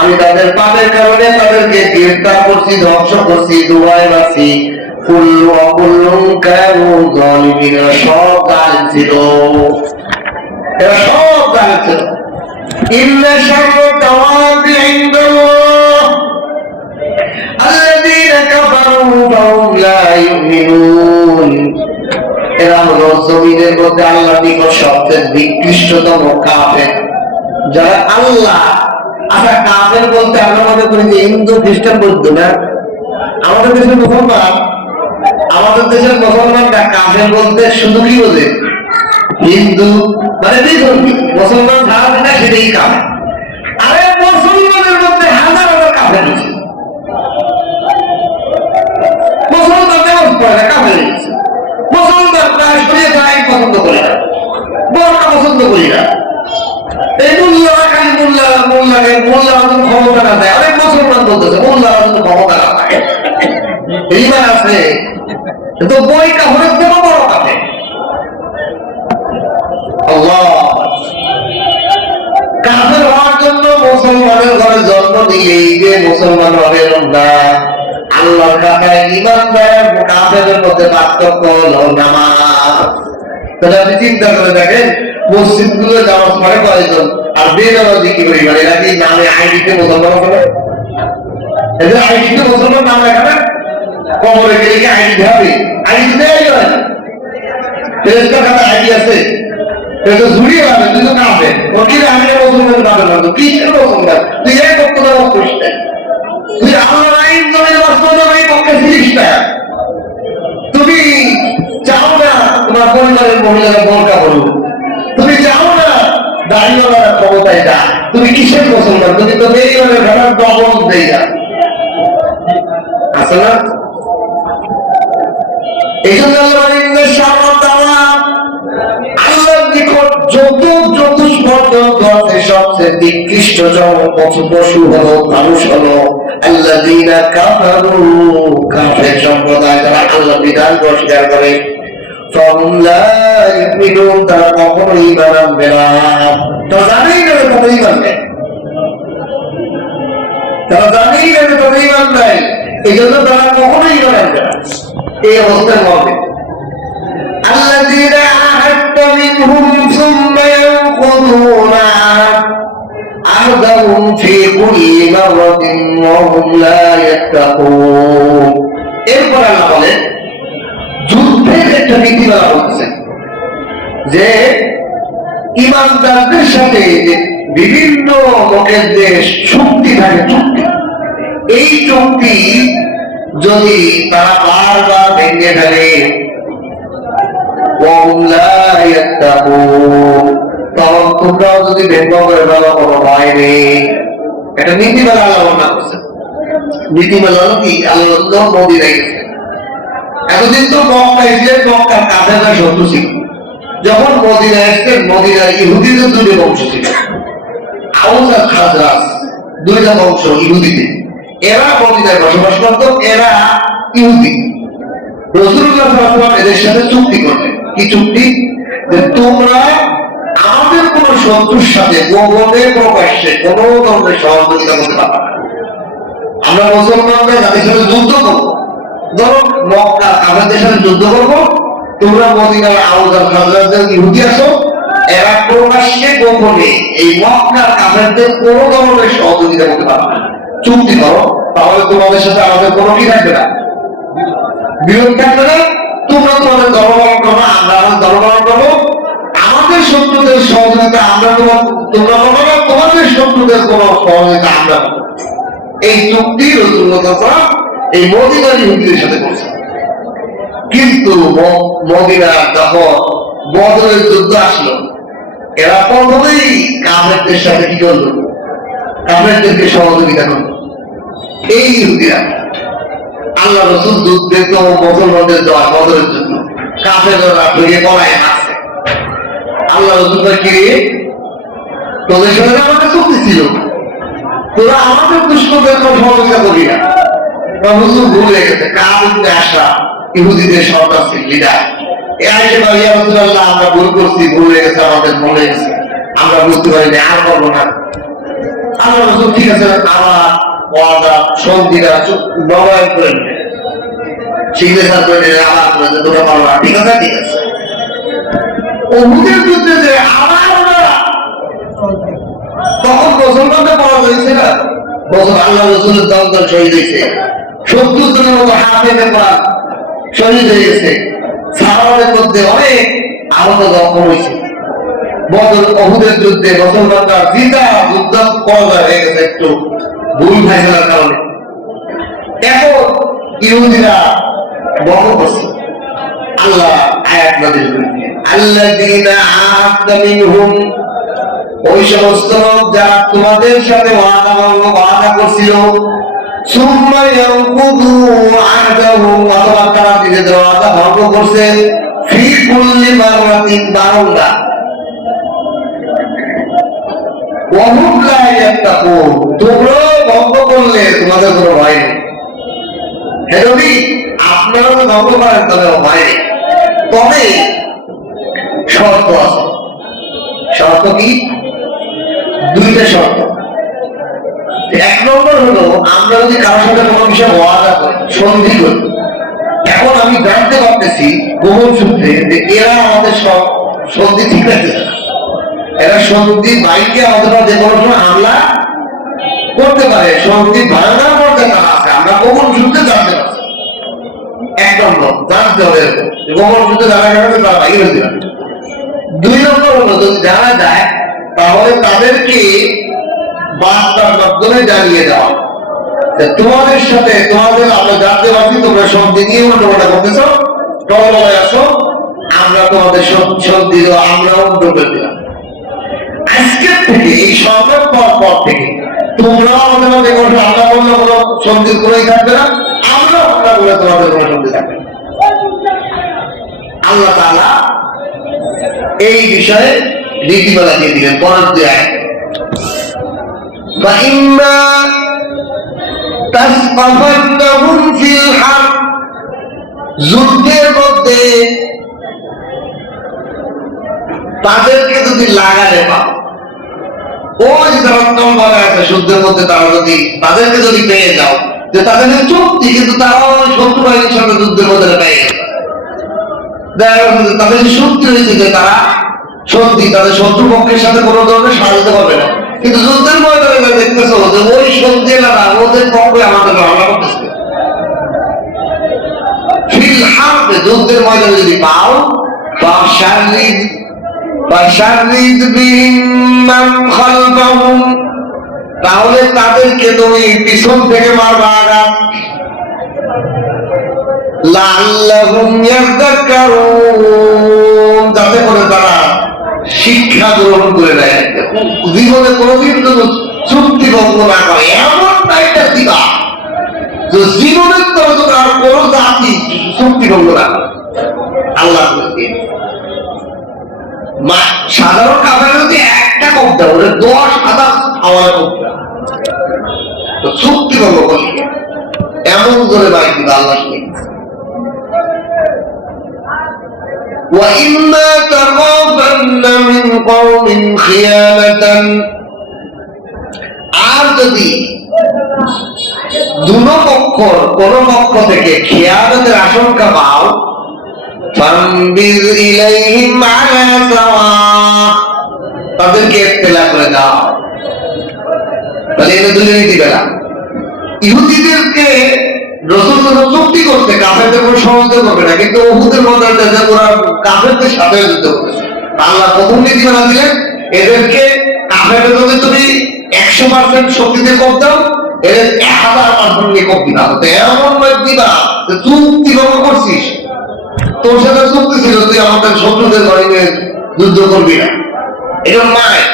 আমি তাদের পাপের কারণে তাদেরকে গ্রেফতার করছি, ধ্বংস করছি, ডুবাই মারছি। কুল্লু অকুল্লুম কানু যালিমিন, সব জালিম ছিল, এরা সব জালিম ছিল। ইন্না শাররাদ দাওয়াবি ইনদাল্লাহ আল্লাযীনা কাফারু ফাহুম লা ইউমিনুন। এরা হলো জমিনের মধ্যে আল্লাহর নিকট সবচেয়ে নিকৃষ্টতম কাফের, যারা আল্লাহ আচ্ছা কাফের বলতে আমরা মনে করি যে হিন্দু খ্রিস্টান বৌদ্ধ না, আমাদের দেশের মুসলমান, আমাদের দেশের মুসলমানরা কাফের বলতে শুধু কি বোঝে? হিন্দু মানে বিধর্মী, মুসলমান যারা যেটা সেটাই কাফের। আরে মুসলমানের মধ্যে হাজার হাজার কাফের আছে, মুসলমান নামাজ পড়ে না কাফের হয়েছে, মুসলমান প্রায় শরীয়ত আইন পছন্দ করে না, বড়টা পছন্দ করি না, এই মোল্লা খালি মোল্লা মোল্লাকে মোল্লা ক্ষমতা না দেয়। অনেক মুসলমান বলতেছে মোল্লা ক্ষমতা না পায়, ইমান আছে তো বই কাপড়ের থেকে বড় কাপে। কাফের হওয়ার জন্য মুসলমানের ঘরে জন্ম নিয়ে যে মুসলমান হবে না, আল্লাহর কাছে ইমানদার কাফেরের মধ্যে পার্থক্য হলো নামাজ। তাহলে আপনি চিন্তা করে দেখেন মসজিদ গুলো নামাজ পড়ে কয়জন, আর বেনামাজি কি করি, মানে এরা কি নামে আইডিতে মুসলমান হবে? এদের আইডিতে মুসলমান নাম লেখা না, কবরে গেলে কি আইডি হবে? আইডি দেয় হয় না, ফেরেশতার কাছে আইডি আছে, এটা ঝুড়িয়ে হবে তুই তো কাঁপে ওকিরে আমি মুসলমান পাবে না, তো কিসের মুসলমান? তুই এক পক্ষ নামাজ করিস না, তুই আল্লাহর আইন জমির বাস্তবায়নের পক্ষে ছিলিস না। তুমি চাও না তোমার পরিবারের মহিলারা বোরকা বলুক, তুমি চাও না দাঁড়িওয়ালারা ক্ষমতায় যা, তুমি কিসের মুসলমান? তুমি তো বেইমানের ঘরের দমন দেই না, আছে না? এই জন্য আল্লাহর নিকট যত চতুষ্পর্যন্ত আছে সবচেয়ে নিকৃষ্টতম পশু হলো মানুষ হলো আল্লাযীনা কাফারু, কাফের সম্প্রদায় যারা আল্লাহ বিধান অস্বীকার করে। তারা কখনো ঈমান আনবে না, তারা জানেই না কখনো ঈমান নেই, তারা জানেই না কখনো ঈমান নাই, এই জন্য তারা কখনো ঈমান আনবে না। এই অবস্থার মধ্যে আল্লাযীনা আহাদতা মিনহুম সুম্মা ইয়ানকুদুনা আহদাহুম ফি কুল্লি মাররাতিন ওয়া হুম লা ইয়াত্তাকুন। এরপর আল্লাহ বলেন যুদ্ধের একটা নীতিমালা বলতেছেন যে ঈমানদারদের সাথে বিভিন্ন লোকের যে চুক্তি থাকে, চুক্তি, এই চুক্তি যদি তারা বারবার ভেঙে ফেলে তখন তোমরাও যদি ভেঙ্গ করে ফেলো কোনো ভয় নেই। একটা নীতিমালা আল্লাহ বর্ণনা করছেন। নীতিমালা হলো কি? আল্লাহ মদিনায় গেছে, এতদিন তো মক্কা এসে মক্কার কাফেররা শত্রু ছিল, যখন মদিনায় এসছে মদিনার ইহুদিদের দুটো বংশ ছিল, আউস আর খাজরাজ, দুইটা বংশ ইহুদিতে, এরা মদিনায় বসবাস করত, এরা ইহুদি। রাসূলুল্লাহ সাল্লাল্লাহু আলাইহি ওয়াসাল্লাম এদের সাথে চুক্তি করলেন। কি চুক্তি? যে তোমরা আমাদের কোন শত্রুর সাথে গোপনে প্রকাশ্যে কোন ধরনের সহযোগিতা করতে পারবে না। আমরা মুসলমানরা যাদের সাথে যুদ্ধ করবো, ধরো মক্কা কাফেরদের সাথে যুদ্ধ করবো, তোমরা মদিনার আউস আর খাজরাজদের ইহুদি আসো, এরা প্রকাশ্যে গোপনে এই মক্কার কাফেরদের কোন ধরনের সহযোগিতা করতে পারবে না। চুক্তি করো, তাহলে তোমাদের সাথে আমাদের কোনো কি থাকবে না, বিরোধ থাকবে না। তোমরা তোমাদের ধর্ম পালন করো, আমরা আমাদের ধর্ম পালন করবো, আমাদের শত্রুদের সহযোগিতা আমরা তোমরা করবো না, তোমাদের শত্রুদের কোন সহযোগিতা আমরা করবো। এই চুক্তি রাসূলুল্লাহ এই মদিনার ইহুদিদের সাথে করছে। কিন্তু মদিনা যখন বদরের যুদ্ধ আসলো, এরা প্রথমেই কাফেরদের সাথে কি করলো? কাফেরদেরকে সহযোগিতা করলো। এই ইহুদিরা আল্লাহ রাসূল যুদ্ধে তো মুসলমানদের দেওয়া বদরের যুদ্ধ, কাফেররা ধরে পলায় মারছে। আল্লাহ রাসূল কি তোদের সাথে আমাদের চুক্তি ছিল, তোরা আমাদের দুশমনদের কোনো সহযোগিতা করবি না। রাসূল ভুলে গেছে, কাফের আশা ইহুদিদের সরকার ছিল লিডার, আমরা ভুল করছি, ভুলে গেছে, আমাদের মনে গেছে, আমরা বুঝতে পারিনি, আর করবো না। আল্লাহ রাসূল ঠিক আছে আমার ওয়াদা সন্ধিরা নবায়ন করে নিলেন, সিগনেচার করে নিলেন, আবার করে তোমরা পারো না, ঠিক আছে ঠিক আছে। উহুদের যুদ্ধে যে আবার তখন মুসলমানদের পাওয়া হয়েছে না, আল্লাহ রাসূলের দল দল শহীদ হয়েছে, ৭০ জনের মতো হাফেজে কোরআন শহীদ হয়ে গেছে, সাহাবাদের মধ্যে অনেক আহত জখম হয়েছে। বদর ওহুদের যুদ্ধে মুসলমানরা জিতা যুদ্ধ পরাজয় হয়ে গেছে একটু ভুল ফেলার কারণে। এখন ইহুদিরা বড় করছে, আল্লাহ আয়াত নাযিল করেছে, আল্লাযীনা আ'আদতা মিনহুম, ওই সমস্ত লোক যারা তোমাদের সাথে ওয়াদা করছিল, সুম্মা ইয়ানকুদু আহদাহুম, অথবা তারা নিজেদের ওয়াদা ভঙ্গ করছে, ফি কুল্লি মাররাতিন, বারংবার। ওয়াহুম লা ইয়াত্তাকুন, তোমরা ভঙ্গ করলে তোমাদের কোনো ভয় নেই। হ্যাঁ নবী, আপনারা তো ভঙ্গ করেন, তবে ভয় নেই। তবে শর্ত আছে। শর্ত কি? দুইটা শর্ত। এক নম্বর হলো, আমরা যদি কারোর সাথে কোনো বিষয়ে ওয়াদা করি, সন্ধি করি, এখন আমি জানতে পারতেছি গোপন সূত্রে যে এরা আমাদের সব সন্ধি ঠিক রাখতেছে না, এরা সন্ধি বাইকে আমাদের যে কোনো সময় হামলা করতে পারে, সন্ধি ভাঙা করতে না আছে, আমরা গোপন সূত্রে জানতে পারছি। এক নম্বর জানতে হবে, গোপন সূত্রে জানা গেছে তারা বাইরে হতে পারে। দুই নম্বর হলো, যদি জানা যায় তাহলে তাদেরকে বার্তার মাধ্যমে জানিয়ে দেওয়া, তোমাদের সাথে তোমাদের আমরা জানতে পারছি তোমরা সন্ধি নিয়ে উল্টোপাল্টা করতেছো, টলমলে আসো, আমরা তোমাদের সন্ধি দেওয়া আমরা উল্টো করে দিলাম। আজকের থেকে এই সবের পর থেকে তোমরাও আমাদের মধ্যে কোনো আমরা বললে কোনো সন্ধির কোনোই থাকবে না, আমরা আমরা বলে তোমাদের কোনো সন্ধি থাকবে না। আল্লাহ তাআলা এই বিষয়ে নীতিমালা দিয়ে দিলেন পরের দুই আয়াতে, وَإِمَّا تَثْقَفَنَّهُمْ فِي الْحَرْبِ, যুদ্ধের মধ্যে তাদেরকে যদি লাগালে পাও, ওই যারা তম্বারে আছে যুদ্ধের মধ্যে, তারা যদি তাদেরকে যদি পেয়ে যাও, যে তাদেরকে চুক্তি কিন্তু তারা শত্রু বাহিনীর সাথে যুদ্ধের মধ্যে পেয়ে গেছে, তাদের শক্তি হয়েছে যে তারা সত্যি তাদের শত্রু পক্ষের সাথে কোনো ধরনের সাহায্য করবে না, কিন্তু যুদ্ধের ময়দানে দেখতেছো যে ওই সন্ধিরা ওদের পক্ষে আমাদের হামলা করতেছে। ফিল হারবে, যুদ্ধের ময়দানে যদি পাও, ফাশারিদ বিহিম মান খালফাহুম, তাহলে তাদেরকে তুমি পিছন থেকে মারবা আঘাত, লাআল্লাহুম ইয়াযাক্কারুন, যাতে করে তারা শিক্ষা গ্রহণ করে নেয়, জীবনে কোনোদিন কোনো চুক্তি ভঙ্গ না করে, এমন একটা দিবা যে জীবনের তরে আর কোন জাতি চুক্তি ভঙ্গ না করে। আল্লাহ সাধারণ কাপড়ে যদি একটা কপ দেয়, 10,000 আমার কপ দেয়, চুক্তি ভঙ্গ করলে এমন করে বাইক দিবা আল্লাহ। وَإِمَّا تَخَافَنَّ مِنْ قَوْمٍ خِيَانَةً, আর যদি দুনো পক্ষর কোন পক্ষ থেকে খিয়ানতের আশঙ্কা পাও, ফানবির ইলাইহিম আলা সাওয়া, তাদেরকে ইত্তলা করে দাও। তাহলে এটা দুই নীতি বেলা, ইহুদিদেরকে রাসূল চুক্তি করতে কাফেরদের কোনো সহযোগিতা করবে না, কিন্তু উহুদের ময়দানে ওরা কাফেরদের সাথে যুদ্ধ করেছে। আল্লাহ প্রথম নীতিমালা দিলেন, এদেরকে কাফেরদের যদি তুমি 100% শক্তিতে কপ দাও, এদের 1000% নিয়ে কপ দিবা। এমন দিবা যে চুক্তি ভঙ্গ করছিস, তোর সাথে চুক্তি ছিল তুই আমাদের শত্রুদের বাড়িতে যুদ্ধ করবি না, এটা নয়।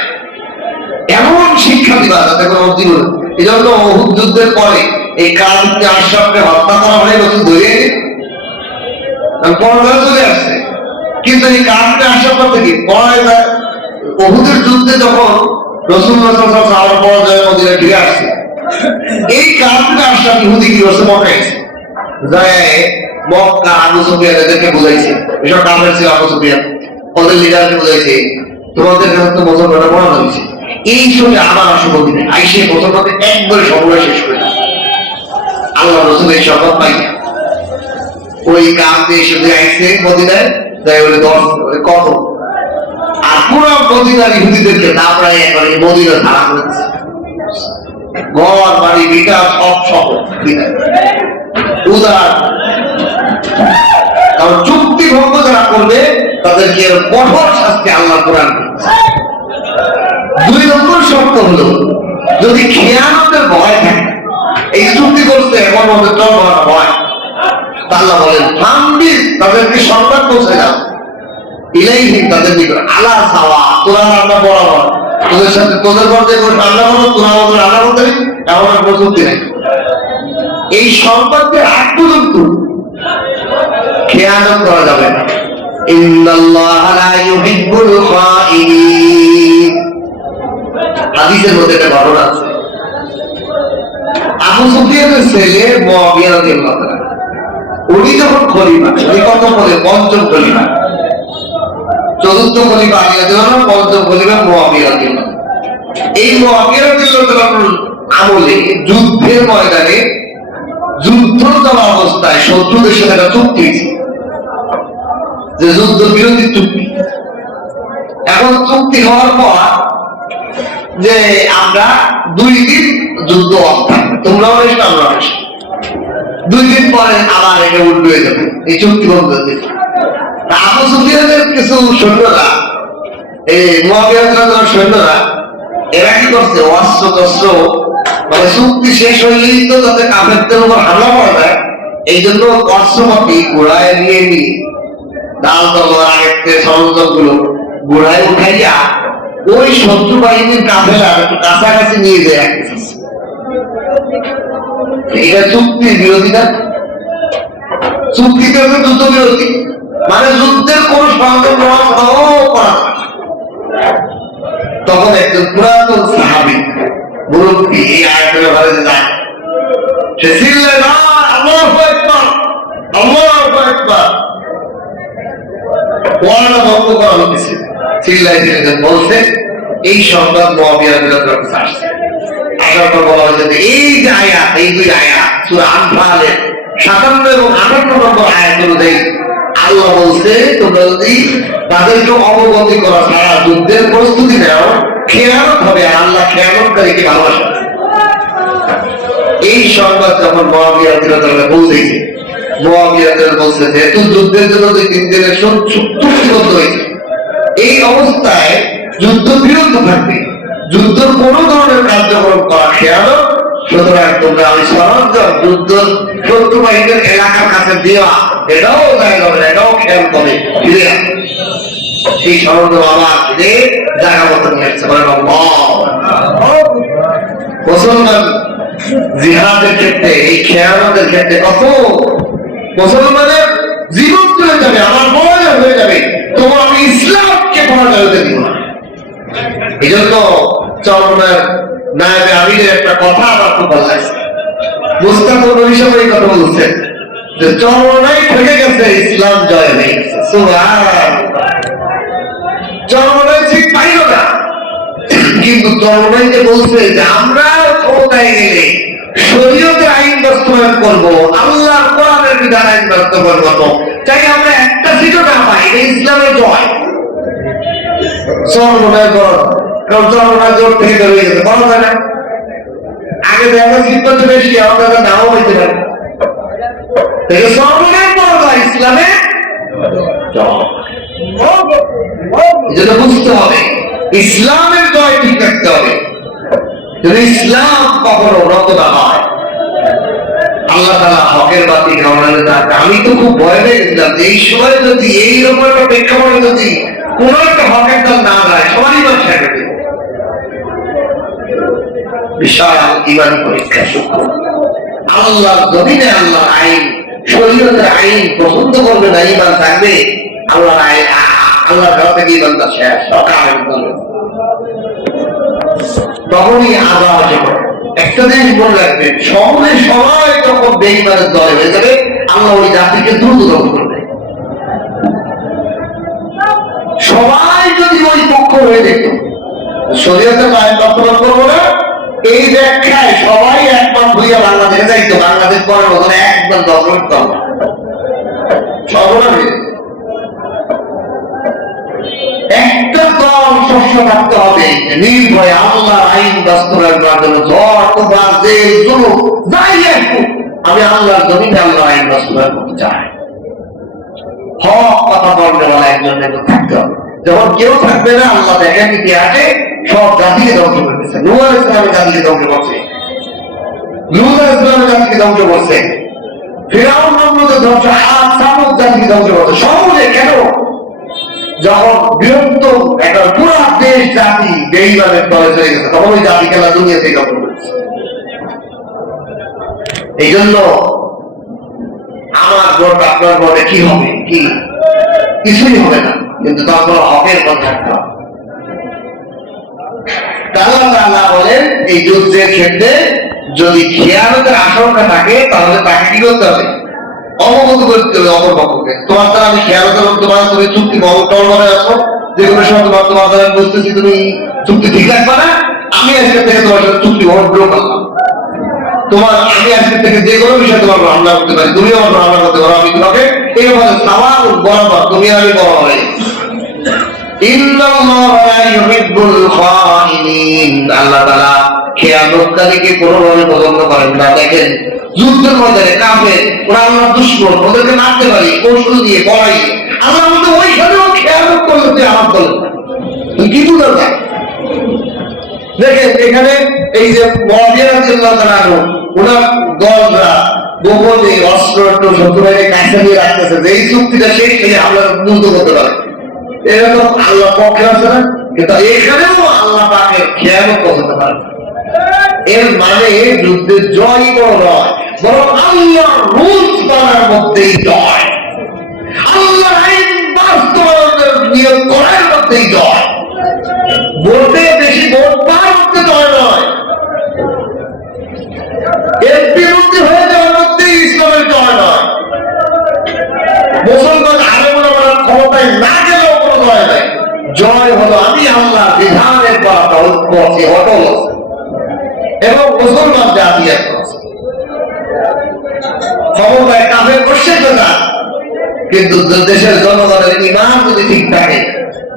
এমন শিক্ষা দিবা যাতে কোনো জীবন। এই জন্য উহুদ যুদ্ধের পরে এই কাজকে আশরাফকে হত্যা করা হয়, নতুন ধরে পরাজয় চলে আসছে, কিন্তু এই কাজকে আশরাফ থেকে পরাজয় উহুদের যুদ্ধে যখন রাসূলুল্লাহ সাল্লাল্লাহু আলাইহি ওয়াসাল্লাম পরাজয় মদিনা ফিরে আসছে, এই কাজকে আশরাফ ইহুদি কি করছে, মক্কায় যায় মক্কা আবু সুফিয়ান এদেরকে বুঝাইছে, এসব কাফের ছিল আবু সুফিয়ান, ওদের লিডারকে বুঝাইছে তোমাদের কাছে তো মুসলমানরা পরাজয় হয়েছে, এই সঙ্গে আমার অসুবিধা নেই, আইসে মুসলমানদের একবারে সর্বনাশ শেষ করে দেয়। আল্লাহ রাসূলের শপথ পাই ওই কাজে শুধু আইসে মদিনায় তাই বলে 10 কত, আর পুরো মদিনার ইহুদিদেরকে দাবড়াই একবারে মদিনা ধারা করেছে, ঘর বাড়ি ভিটা সব সহ উদার। কারণ চুক্তি ভঙ্গ যারা করবে তাদেরকে কঠোর শাস্তি আল্লাহ কোরআন দুই নম্বর শর্ত হলো যদি খেয়ানতের ভয় থাকে, এই চুক্তি করছে এমন হবে তোর ভয়, আল্লাহ বলেন ফান্ডিস তাদেরকে সংবাদ পৌঁছে দাও, ইলাইহি তাদের নিকট আলা সাওয়া, তোরা আমরা বরাবর, তোদের সাথে তোদের পর্যায়ে করে রান্না করো, তোরা আমাদের রান্না করতে এমন আর প্রযুক্তি নেই। এই সংবাদকে আগ পর্যন্ত খেয়ানত করা যাবে না। ইন্নাল্লাহা লা ইউহিব্বুল খাইনিন, হাদিসের মধ্যে একটা ঘটনা আছে। আবু সুফিয়ানের ছেলে মুআবিয়া রাদিয়াল্লাহু তাআলা, উনি যখন খলিফা, উনি কত বলে পঞ্চম খলিফা, চতুর্থ খলিফা আলী রাদিয়াল্লাহু আনহু, পঞ্চম খলিফা মুআবিয়া রাদিয়াল্লাহু আনহু। এই মুআবিয়া রাদিয়াল্লাহু আনহুর আমলে যুদ্ধের ময়দানে যুদ্ধ চলা অবস্থায় শত্রুদের সাথে একটা চুক্তি হয়েছে, যে যুদ্ধ বিরতি চুক্তি। এখন চুক্তি হওয়ার পর যে আমরা 2 দিন যুদ্ধ অফ থাকবে, তোমরাও এসো আমরাও এসো, 2 দিন পরে আবার এটা উল্টো হয়ে যাবে, এই চুক্তি বন্ধ হয়ে যাবে। আবু সুফিয়ানের কিছু সৈন্যরা, এই মুআবিয়া রাদিয়াল্লাহু সৈন্যরা, এরা কি করছে, অস্ত্র টস্ত্র, মানে চুক্তি শেষ হইলেই তো যাতে কাফেরদের উপর হামলা করা যায়, এই জন্য অস্ত্রপাতি ঘোড়ায় নিয়ে নিয়ে ডাল তলোয়ার আগের সরঞ্জাম গুলো ঘোড়ায় উঠাইয়া ওই শত্রু বাহিনীর কাফেলার একটু কাছাকাছি নিয়ে যায় রাখতেছে। এটা চুক্তির বিরোধী না, চুক্তিতে যুদ্ধ বিরোধী, মানে যুদ্ধের কোন সরঞ্জাম করা। তখন একজন পুরাতন সাহাবী মুরব্বী এই আয়াতের ব্যাপারে যায়, সে চিল্লায় না আল্লাহু আকবার, আল্লাহু আকবার, ওয়ালা বন্ধ করা হচ্ছে, চিল্লায় চিল্লায় বলছে এই সংবাদ মুআবিয়া রাদিয়াল্লাহু আনহু কাছে আসছে। আসার পর বলা হয়েছে যে এই যে আয়াত, এই 2 আয়াত সূরা আনফালের 57 এবং 58 নম্বর আয়াত অনুযায়ী আল্লাহ বলছে তোমরা যদি তাদেরকে অবগতি করা ছাড়া যুদ্ধের প্রস্তুতি নেও, খেয়ানত হবে, আর আল্লাহ খেয়ানতকারীকে ভালোবাসেন। এই সংবাদ যখন মুআবিয়া রাদিয়াল্লাহু আনহু পৌঁছেছে, মুআবিয়া রাদিয়াল্লাহু বলছে যেহেতু যুদ্ধের জন্য 2-3 দিনের চুক্তিবদ্ধ হয়েছে, এই অবস্থায় যুদ্ধ বিরত থাকবে, যুদ্ধের কোন ধরনের কার্যক্রম করা খেয়ানত, সুতরাং তোমরা আমি সরঞ্জাম যুদ্ধ শত্রু বাহিনীর এলাকার কাছে দেওয়া এটাও জায়গা হবে, এটাও খেয়াল করে ফিরে আসবে। সেই সরঞ্জাম আবার ফিরে জায়গা মতো নিয়ে আসছে। মুসলমান জিহাদের ক্ষেত্রে, এই খেয়ানতের ক্ষেত্রে কত মুসলমানের জীবন চলে যাবে, আমার পরাজয় হয়ে যাবে, তোমার আমি ইসলামকে পরাজয় হতে দিব না। এই জন্য চরমের নায়েবে আমিরের একটা কথা আমার খুব ভালো লাগছে। মুস্তাফা নবী সাহেব এই কথা বলছেন যে চরমনাই থেকে গেছে, ইসলাম জয় হয়ে গেছে। সুবহানাল্লাহ, চরমনাই ঠিক পাইল না, কিন্তু চরমনাই যে বলছে যে আমরা ক্ষমতায় গেলে শরীয়তের আইন বাস্তবায়ন করবো, আল্লাহর কোরআনের বিধান আইন বাস্তবায়ন করবো, চাই আমরা একটা সিটও না পাই, এটা ইসলামের জয়। চরমনাই বড়, কারণ চরমনাই জোর থেকে বেরিয়ে গেছে, বড় হয় না। আগে দেখা সিট করতে বেশি, আমাদের নামও হইতে পারে, চরমনাই বড় জয় ইসলামে জয়। যেটা বুঝতে হবে, ইসলামের জয় ঠিক রাখতে হবে, যদি ইসলাম কখনো নত না হয়, আল্লাহ তাআলা হকের বাতি কামড়ালে থাকে। আমি তো খুব ভয় পেয়ে গেছিলাম যে এই সময় যদি এইরকম একটা প্রেক্ষাপটে যদি কোন একটা হকের দল না যায়, সবারই বা ছেড়ে দেবে। বিশাল ইমানি পরীক্ষা সূক্ষ্ম। আল্লাহর জমিনে আল্লাহর আইন, শরীয়তের আইন পছন্দ করবে না, ইমান থাকবে, আল্লাহর আইন, আল্লাহর ঘর থেকে ইমানটা শেষ, সকালের দলে তখনই আজাদ হবে। একটা জিনিস মনে রাখবেন, সবাই যখন বেঈমানের দলে হয়ে যাবে, আল্লাহ ওই জাতিকে দ্রুত ধ্বংস করবে। সবাই যদি ওই পক্ষ হয়ে যেত, শরীয়তের আইন বাস্তবায়ন করবো না, এই ব্যাখ্যায় সবাই একমত হইয়া বাংলাদেশে যাইতো, বাংলাদেশ পরের মতন একদম দখল করত, সর্বনাশ হয়ে যেত। একটা দল শস্য থাকতে হবে, নির্ভয়ে আল্লাহর আইন বাস্তবায়ন করার জন্য আমি আল্লাহর জমিনে আল্লাহর আইন বাস্তবায়ন করতে চাই। হক কথা বলতে বলা একজন থাকতে হবে, যখন কেউ থাকবে না, আল্লাহ দেখেন ইতিহাসে সব জাতিকে ধ্বংস করতেছে। নূহ আলাইহিস সালামের জাতিকে ধ্বংস করছে, লূত আলাইহিস সালামের জাতিকে ধ্বংস করছে, ফিরআউন নমরুদের ধ্বংস, আদ সামুদ জাতিকে ধ্বংস করছে। সহজে কেন? যখন বৃহত্তম একটা পুরা দেশ জাতি বেঈমানের দলে চলে গেছে, তখন ওই জাতি খেলা দুনিয়া থেকে ধ্বংস করেছে। এই জন্য আমার ভোট আপনার ভোটে কি হবে? কি কিছুই হবে না, কিন্তু তারপর হকের পথ থাকতে হবে। আল্লাহ বলেন এই যুদ্ধের ক্ষেত্রে যদি খেয়ালতের আশঙ্কা থাকে, তাহলে তাকে কি করতে হবে? অবগত করতে হবে অপর পক্ষকে। তোমার দ্বারা আমি খেয়ালতের তোমার তুমি চুক্তি টলমলে আছো, যে কোনো সময় তোমার দ্বারা বুঝতেছি তুমি চুক্তি ঠিক রাখবা না, আমি আজকে থেকে তোমার সাথে চুক্তি ভদ্র করলাম। আমি আজকে থেকে যে কোনো বিষয়ে তোমার হামলা করতে পারি, তুমি আমার হামলা করতে পারো, আমি তোমাকে এইভাবে সাওয়ার বরাবর তুমি আমি বরাবর। আল্লাহ তাআলা খেয়ালতকারীকে কোনোভাবে পছন্দ করেন না। দেখেন যুদ্ধের ময়দানে কাফের, ওরা আল্লাহর দুশমন, ওদেরকে মারতে পারি কৌশল দিয়ে বড়াই, আল্লাহ বলতে ওইখানেও খেয়ালত করলে তুই আমার দল তুই কি দরকার। দেখেন এখানে এই যে মুআবিয়া রাদিয়াল্লাহু তাআলা ওনার দলরা গোপনে অস্ত্র শত্রুকে কাছে নিয়ে রাখতেছে, যে এই চুক্তিটা শেষ থেকে আমরা মুক্ত করতে পারি। এটা তো আল্লাহ পক্ষে আছে না, কিন্তু এখানেও আল্লাহ পাকের খেয়ালত করতে পারে। এর মানে যুদ্ধের জয় বড় নয়, বরং আল্লাহর রুলস মানার মধ্যেই জয়, আল্লাহর আইন বাস্তবায়নের নিয়ম করার মধ্যেই জয়। ভোটে বেশি ভোট পাওয়ার মধ্যে জয় নয়, এর বিরুদ্ধে হয়ে যাওয়ার মধ্যেই ইসলামের জয় নয়। মুসলমান আলেমরা ক্ষমতায় না গেলেও কোনো জয় নাই। জয় হলো আমি আল্লাহর বিধানের দ্বারা ঐক্য আছে, অটল আছে, এবং মুসলমান জাতি আছে। ক্ষমতায় কাফের বসে না, কিন্তু দেশের জনগণের ঈমান যদি ঠিক থাকে,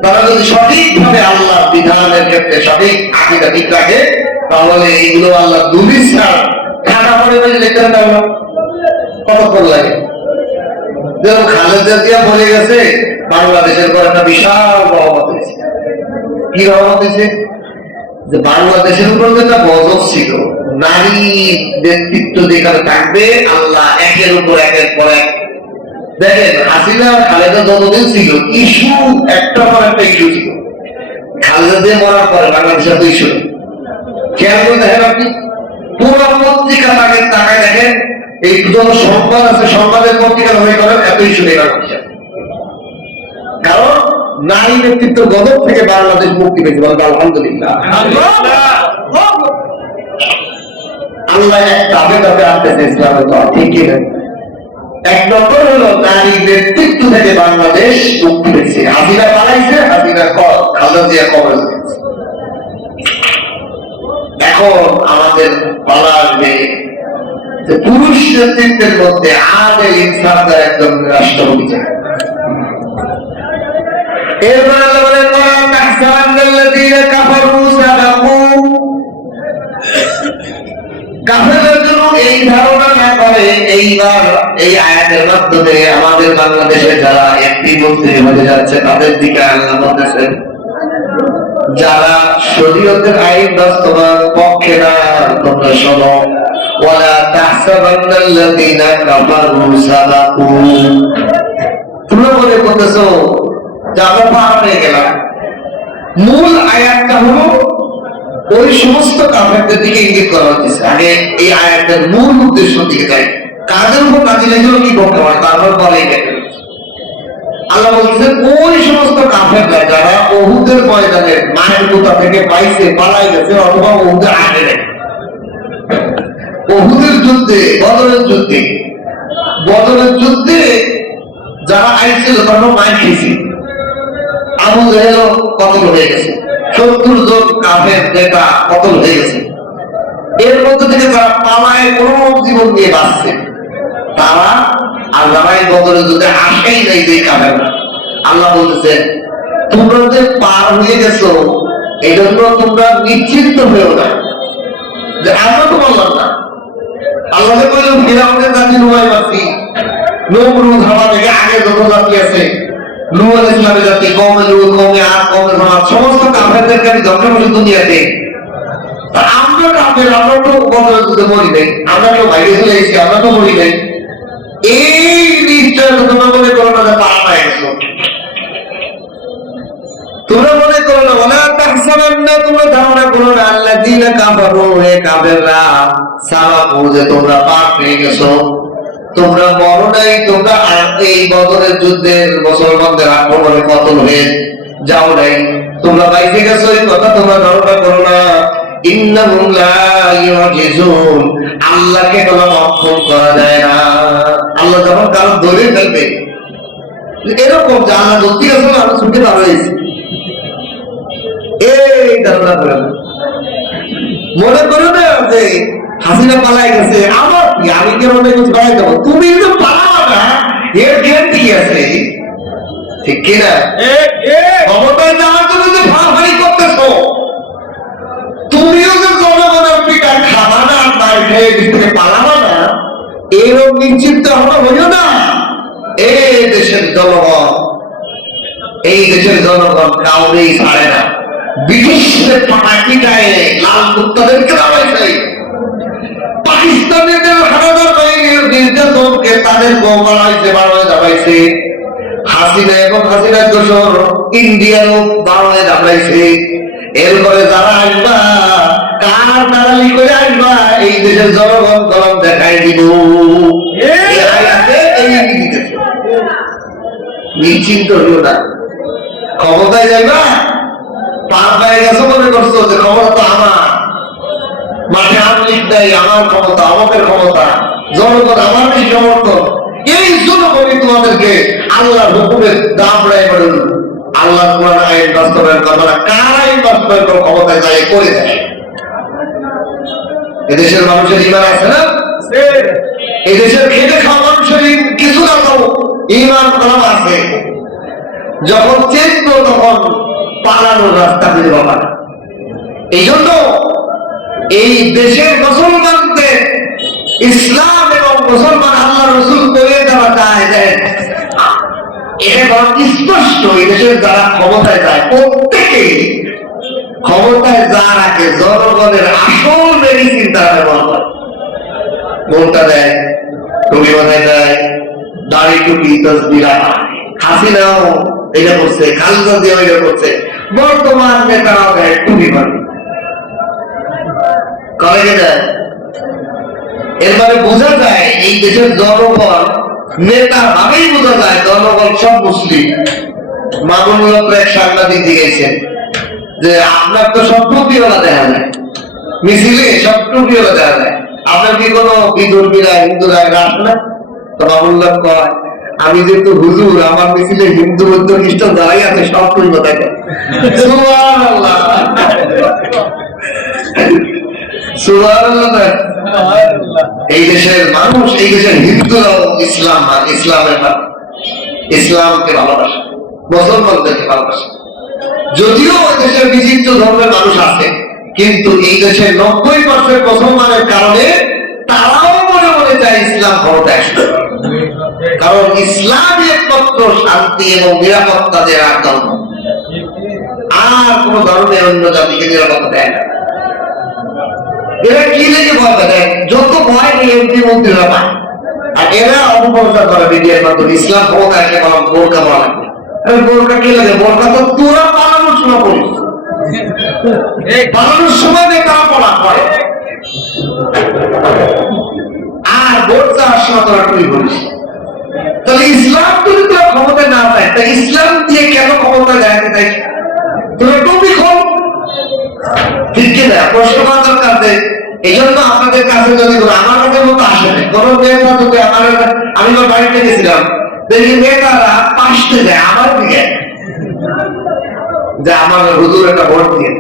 তারা যদি সঠিকভাবে আল্লাহর বিধানের ক্ষেত্রে সঠিক আকীদা ঠিক রাখে, তাহলে এইগুলো আল্লাহ দুনিয়ার ঢাকা পড়ে লিখতে পারবে না। কতক্ষণ লাগে? যেমন খালেদা জিয়া বলে গেছে বাংলাদেশের পর একটা বিশাল রহমত হয়েছে। কি রহমত হয়েছে? যে বাংলাদেশের উপর একটা গজব ছিল, নারী নেতৃত্ব যেখানে থাকবে আল্লাহ একের উপর একের পর এক। দেখেন হাসিনা খালেদা যতদিন ছিল, ইস্যু একটা পর একটা ইস্যু ছিল। খালেদা দিয়ে মরার পরে বাংলাদেশের তো ইস্যু খেয়াল করে দেখেন আপনি, পুরো পত্রিকা তাকায় দেখেন, এই যত সংবাদ আছে সংবাদের পত্রিকা হয়ে গেল এত ইস্যু নেই বাংলাদেশের। কারণ নারী নেতৃত্ব গজব থেকে বাংলাদেশ মুক্তি পেয়েছে, বলবে আলহামদুলিল্লাহ। আল্লাহ এক ধাপে ধাপে আনতেছে ইসলামের দল, ঠিক না? এক নম্বর হলো নারী নেতৃত্ব থেকে বাংলাদেশ মুক্তি পেয়েছে। হাসিনা পালাইছে, হাসিনা খালেদা জিয়া কবর দিয়েছে। এখন আমাদের বলা আসবে যে পুরুষ নেতৃত্বের মধ্যে আদেল ইনসাফদার একজন রাষ্ট্রপতি চায়। এরপর আল্লাহ বলেন ওয়া তাহসাবান্নাল্লাযীনা কাফারু সাবাকু, কাফেররা যেন এই ধারণা না করে এইবার এই আয়াতের মাধ্যমে আমাদের বাংলাদেশে যারা একটি মুসলিম হয়ে যাচ্ছে তাদের দিকে আল্লাহ বলতেছেন, যারা শরীয়তের আইন বাস্তবায়ন পক্ষে না, তোমরা শোনো, ওয়ালা তাহসাবান্নাল্লাযীনা কাফারু সাবাকু। তোমরা মনে করতেছো যে আমরা পার হয়ে গেলাম। মূল আয়াতটা হলো ওই সমস্ত কাফেরদের দিকে ইঙ্গিত করা হচ্ছে। আগে এই আয়াতের মূল উদ্দেশ্য দিকে যাই, কাজের উপর কাজে লেগেও কি করতে পারে, তারপর বলে আল্লাহ বলছেন ওই সমস্ত কাফেররা যারা উহুদের ময়দানে মায়ের কোথা থেকে পাইছে, পালাই গেছে, অথবা উহুদের আগে নেই, উহুদের যুদ্ধে, বদরের যুদ্ধে যারা আইছিল তখন মায়ের খেয়েছে, আবু জেহেল কতল হয়ে গেছে, 70 জন কাফের নেতা কতল হয়ে গেছে। এর মধ্যে থেকে যারা পালায় কোন জীবন নিয়ে বাঁচছে তারা, আর যারা এই বদরের যুদ্ধে আসেই নাই যে কাফেররা, আল্লাহ বলতেছেন তোমরা যে পার হয়ে গেছো এই জন্য তোমরা নিশ্চিন্ত হয়েও না যে আমরা তো বললাম না। আল্লাহ বললেন ফিরাউনের জাতি নুয়াইবাসী, নমরুদ হাওয়া থেকে আগে যত জাতি আছে, নূহ আলাইহিস সালামের জাতি, কওমে লূত, কওমে সমস্ত কাফেরদেরকে আমি ধ্বংস করছি দুনিয়াতে। আমরা কাফের, আমরা তো বদরের যুদ্ধে মরি নাই, আমরা কেউ বাইরে চলে এসেছি, আমরা তো মরি নাই। এই নিশ্চয় তোমরা মনে করো না যে পারা পায় গেছো, তোমরা মনে করো না, ওলা তাহসাবান্না, তোমরা ধারণা করো না আল্লাযীনা কাফারু, হে কাফেররা, সাবাকু, যে তোমরা পার পেয়ে গেছো, তোমরা মরো নাই, তোমরা এই বদরের যুদ্ধের মুসলমানদের আক্রমণে পতন হয়ে যাও নাই, তোমরা বাইরে গেছো, এই কথা তোমরা ধারণা করো না। ইন্নাহুম লা ইউজিজুন, আল্লাহকে কোনো অক্ষম করা যায় না। আল্লাহ যখন কারো ধরে ফেলবে, এরকম যে আল্লাহ ধরতে গেছিল, আমি ছুটে বার হয়েছি, এই ধারণা করে মনে করো না যে হাসিনা পালাই গেছে, আমার কি, আমি কেন কিছু পালাই যাবো, তুমি তো পালাবা না, এর গ্যারান্টি আছে, ঠিক কিনা? ক্ষমতায় যাওয়ার জন্য যে ফাড়াফাড়ি করতেছো, তুমিও যে জনগণের পিঠা খাবা না, মার খেয়ে থেকে পালাবা না, এরকম নিশ্চিত আমরা হইও না। এই দেশের জনগণ, এই দেশের জনগণ কাউরেই ছাড়ে না। ব্রিটিশদের পিটায় লাল কুত্তাদেরকে দাবাইছে, পাকিস্তানের হানাদার বাহিনীর নির্যাতনকে তাদের গোমালাইছে, বারোয় দাবাইছে, হাসিনা এবং হাসিনার দোষর ইন্ডিয়ারও বারোয় দাবাইছে। এরপরে যারা আসবা, কার দালালি করে আসবা, এই দেশের জনগণ কলম দেখাই দিব। নিশ্চিন্ত হইও না, ক্ষমতায় যাইবা, পার পেয়ে গেছো মনে করছো যে ক্ষমতা তো আমার, মাঠে আমলিক দেয় আমার ক্ষমতা, আমাদের ক্ষমতা, জনগণ আমার বেশি সমর্থন, এই জনগণই তোমাদেরকে আল্লাহর হুকুমের দাম রায় বলুন, আল্লাহর কোরআন আইন বাস্তবায়ন করবে না, কার আইন বাস্তবায়ন করে ক্ষমতায় যায় করে দেয়। এদেশের মানুষের ইমান আছে না? এদেশের খেটে খাওয়া মানুষের কিছু না তো ইমান কলম আছে। যখন চেষ্টা তখন পালানোর রাস্তা খুঁজে পাবা না। এই জন্য এই দেশের মুসলমানদের ইসলাম এবং মুসলমান আল্লাহ রসুল করে দেওয়া চায় যে এটা স্পষ্ট, এই দেশের যারা ক্ষমতায় যায় প্রত্যেকেই ক্ষমতায় যার আগে জনগণের আসল মেডিসিন তারা ব্যবহার করে। মনটা দেয়, টুপি মাথায় দেয়, দাড়ি টুপি তসবিরা, হাসিনাও এটা করছে, খালেদা জিয়াও এটা করছে, বর্তমান নেতারাও দেয় টুপি মাথায় করে দেয়। এর মানে বোঝা যায় এই দেশের জনগণ, নেতা ভাবেই বোঝা যায় জনগণ সব মুসলিম। মামুনুল হক এক সাংবাদিক জিজ্ঞেসেন যে আপনার তো সব টুপিওয়ালা দেখা যায়, মিছিলে সব টুপিওয়ালা দেখা যায়, আপনার কি কোনো বিধর্মীরা হিন্দুরা রাস না? তো মামুনুল হক কয়, আমি যেহেতু হুজুর, আমার মিছিলে হিন্দু বৌদ্ধ খ্রিস্টান যারাই আছে সব টুপি থাকে। সুবহানাল্লাহ, সুবহানাল্লাহ। এই দেশের মানুষ, এই দেশের হিন্দুরাও ইসলাম, ইসলামের ইসলামকে ভালোবাসে, মুসলমানদেরকে ভালোবাসে। যদিও ওই দেশের বিচিত্র ধর্মের মানুষ আছে, কিন্তু এই দেশের 90% মুসলমানের কারণে তারাও মনে মনে চায় ইসলাম ক্ষমতায় আসবে, কারণ ইসলামই একমাত্র শান্তি এবং নিরাপত্তা দেওয়ার ধর্ম। আর কোন ধর্মে অন্য জাতিকে নিরাপত্তা দেয় না। এরা কি লেগে ভয় পায়? যত ভয় এই এমপি মন্ত্রীরা পায়, আর এরা অপপ্রচার করে মিডিয়ার মাধ্যমে ইসলাম ক্ষমতা আসলে বলা বোরকা বলা লাগবে। বোরকা কি লাগে? বোরকা তো তোরা পালানোর সময় করিস, পালানোর সময় তারা পড়া করে, আর ভোট চাওয়ার সময় তোরা টুই করিস। তাহলে ইসলাম যদি তোরা ক্ষমতায় না পায়, তা ইসলাম দিয়ে কেন ক্ষমতায় দেখাতে চাই? তোরা টুপি খোল, ঠিক কিনা? প্রশ্ন করা দরকার। এই জন্য আপনাদের কাছে যদি আমার কাছে মতো আসে কোন নেতা যদি আমি বাড়িতে গেছিলাম, দেখি নেতারা পাশতে যায় আমার দিকে, যে আমার হুজুর একটা ভোট দিয়ে,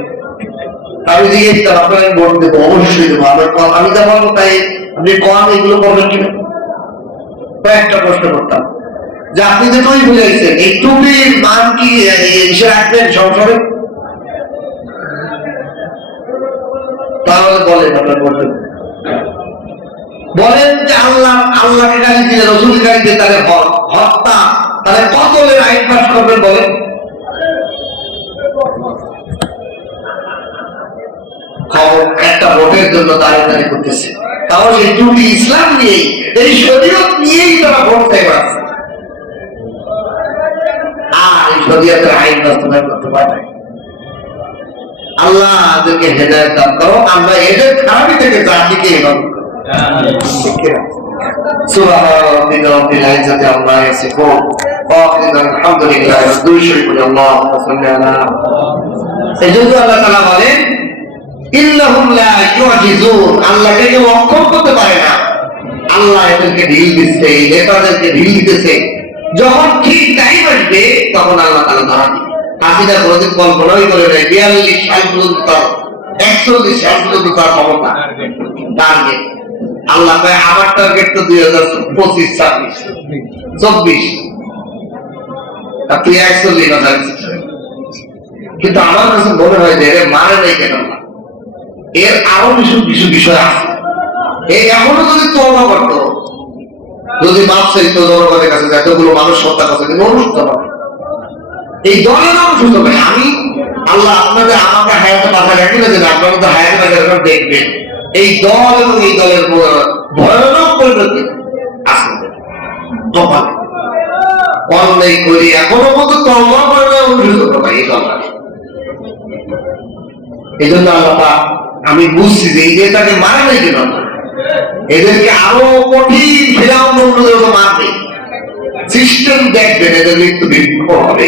আমি জিজ্ঞেস আপনার ভোট দেবো, অবশ্যই দেবো, আমি যা বলবো তাই আপনি কম এগুলো করবেন কিনা। কয়েকটা প্রশ্ন করতাম যে আপনি যে তুই বুঝাইছেন এই টুপির মান কি এসে রাখবেন সংসদে, তাহলে বলেন, আপনার বলবেন, বলেন যে আল্লাহকে গালি দিলে, রসুল গালি দিয়ে তাহলে হত্যা, তাহলে কতলের আইন পাস করবেন বলেন। একটা ভোটের জন্য দাঁড়িয়ে করতেছে, তাও সেই টুপি ইসলাম নিয়েই, এই শরীয়ত নিয়েই তারা ভোট চাই পারছে, আর এই শরীয়তের আইন বাস্তবায়ন করতে পারে। আল্লাহ আমাদেরকে হেদায়েত দান করো, আমরা এদের খারাপি থেকে জাতিকে হেফাজত করো। সুবহান রাব্বিকা রাব্বিল ইজ্জাতি আম্মা ইয়াসিফুন ওয়া আলহামদুলিল্লাহি রাব্বিল আলামিন। আল্লাহুম্মা সাল্লি আলা। এজন্য আল্লাহ তাআলা বলেন ইন্নাহুম লা ইউজিজুন, আল্লাহকে কেউ অক্ষম করতে পারে না। আল্লাহ এদেরকে ঢিল দিচ্ছে, এই নেতাদেরকে ঢিল দিতেছে। যখন ঠিক টাইম আসবে তখন আল্লাহ তাআলা ধরা দিবে। হাসিনা কোনদিন কল্পনাই করে নাই 42 সাল পর্যন্ত তার 41 সাল পর্যন্ত তার ক্ষমতা টার্গেট। আল্লাহ কয় আমার টার্গেট তো 2025 26 আর তুই 41 না জানিস। কিন্তু আমার কাছে মনে হয় যে এর মানে নেই কেন, এর আরো কিছু বিষয় আছে। এই এখনো যদি তওবা করতো, যদি মাপ চাইতো জনগণের কাছে, যতগুলো মানুষ হত্যা করছে, কিন্তু অনুষ্ঠিত হবে এই দলের অনুষ্ঠিত হবে। আমি আল্লাহ আপনাদের আমাকে হায়াতে বাধা রাখি না, যে আপনারা তো হায়াতে বাধা দেখবেন এই দল এবং এই দলের ভয়ানক পরিণতি আসবে। অন্যায় করি এখনো মতো তওবা করে না, অনুষ্ঠিত হবে এই দল। এই জন্য আল্লাহ, আমি বুঝছি যে এই নেতাকে মারে নাই কেন, এদেরকে আরো কঠিন ফেরাউন মারবে, সিস্টেম দেখবেন, এদের মৃত্যু বিক্ষোভ হবে।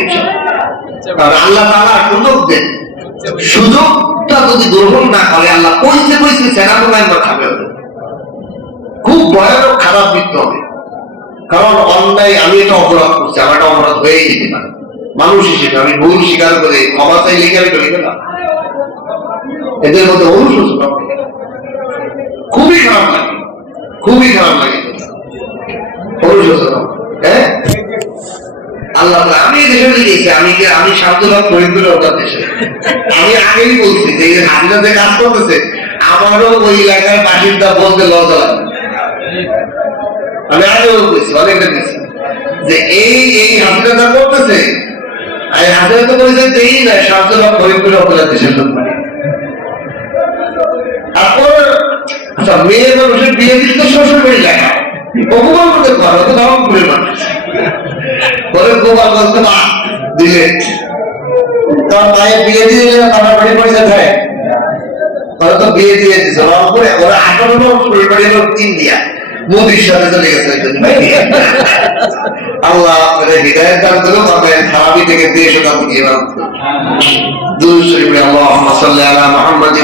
কারণ আল্লাহ তাআলা সুযোগ দেন, সুযোগটা যদি গ্রহণ না করে আল্লাহ কইছে সেনাবাহিনী খাবে, খুব ভয়ানক খারাপ মৃত্যু হবে। কারণ অন্যায়, আমি এটা অপরাধ করছি, আমার একটা অপরাধ হয়েই যেতে পারে। মানুষ হিসেবে আমি ভুল স্বীকার করে ক্ষমা চাই লিখে আমি করি না, এদের মধ্যে অনুশোচনা খুবই খারাপ লাগে, খুবই খারাপ লাগে অনুশোচনা। হ্যাঁ আল্লাহ, আমি এই দেশে গেছি, আমি শান্তলাভ ফরিদপুর ওটার দেশে। আমি আগেই বলছি যে হাজিরা যে কাজ করতেছে, আমারও ওই এলাকার বাসিন্দা বলতে লজ্জা লাগে। আমি আগেও বলছি, অনেকটা দিচ্ছি যে এই হাজিরা করতেছে, হাজিরা তো বলেছে যেই না শান্তলাভ ফরিদপুর ওটার দেশের লোক। তারপর আচ্ছা, মেয়ে মানুষের বিয়ে দিতে শ্বশুর বাড়ি লেখা অপমান করতে পারো, তো ধরম করে মানুষ পরে গোপাল বলতে দিলে তার মায়ের বিয়ে দিয়ে তার বাড়ি পয়সা দেয়, তারা তো বিয়ে দিয়ে দিচ্ছে ওরা 18 শ্বশুর বাড়ি হলো ইন্ডিয়া, মোদির সাথে চলে গেছে। আল্লাহ হৃদায়ত দান করো, খারাপি থেকে দেশ ও জাতিকে বাঁচাতে। দুরূদ শরীফ আল্লাহুম্মা সাল্লি আলা মুহাম্মাদ।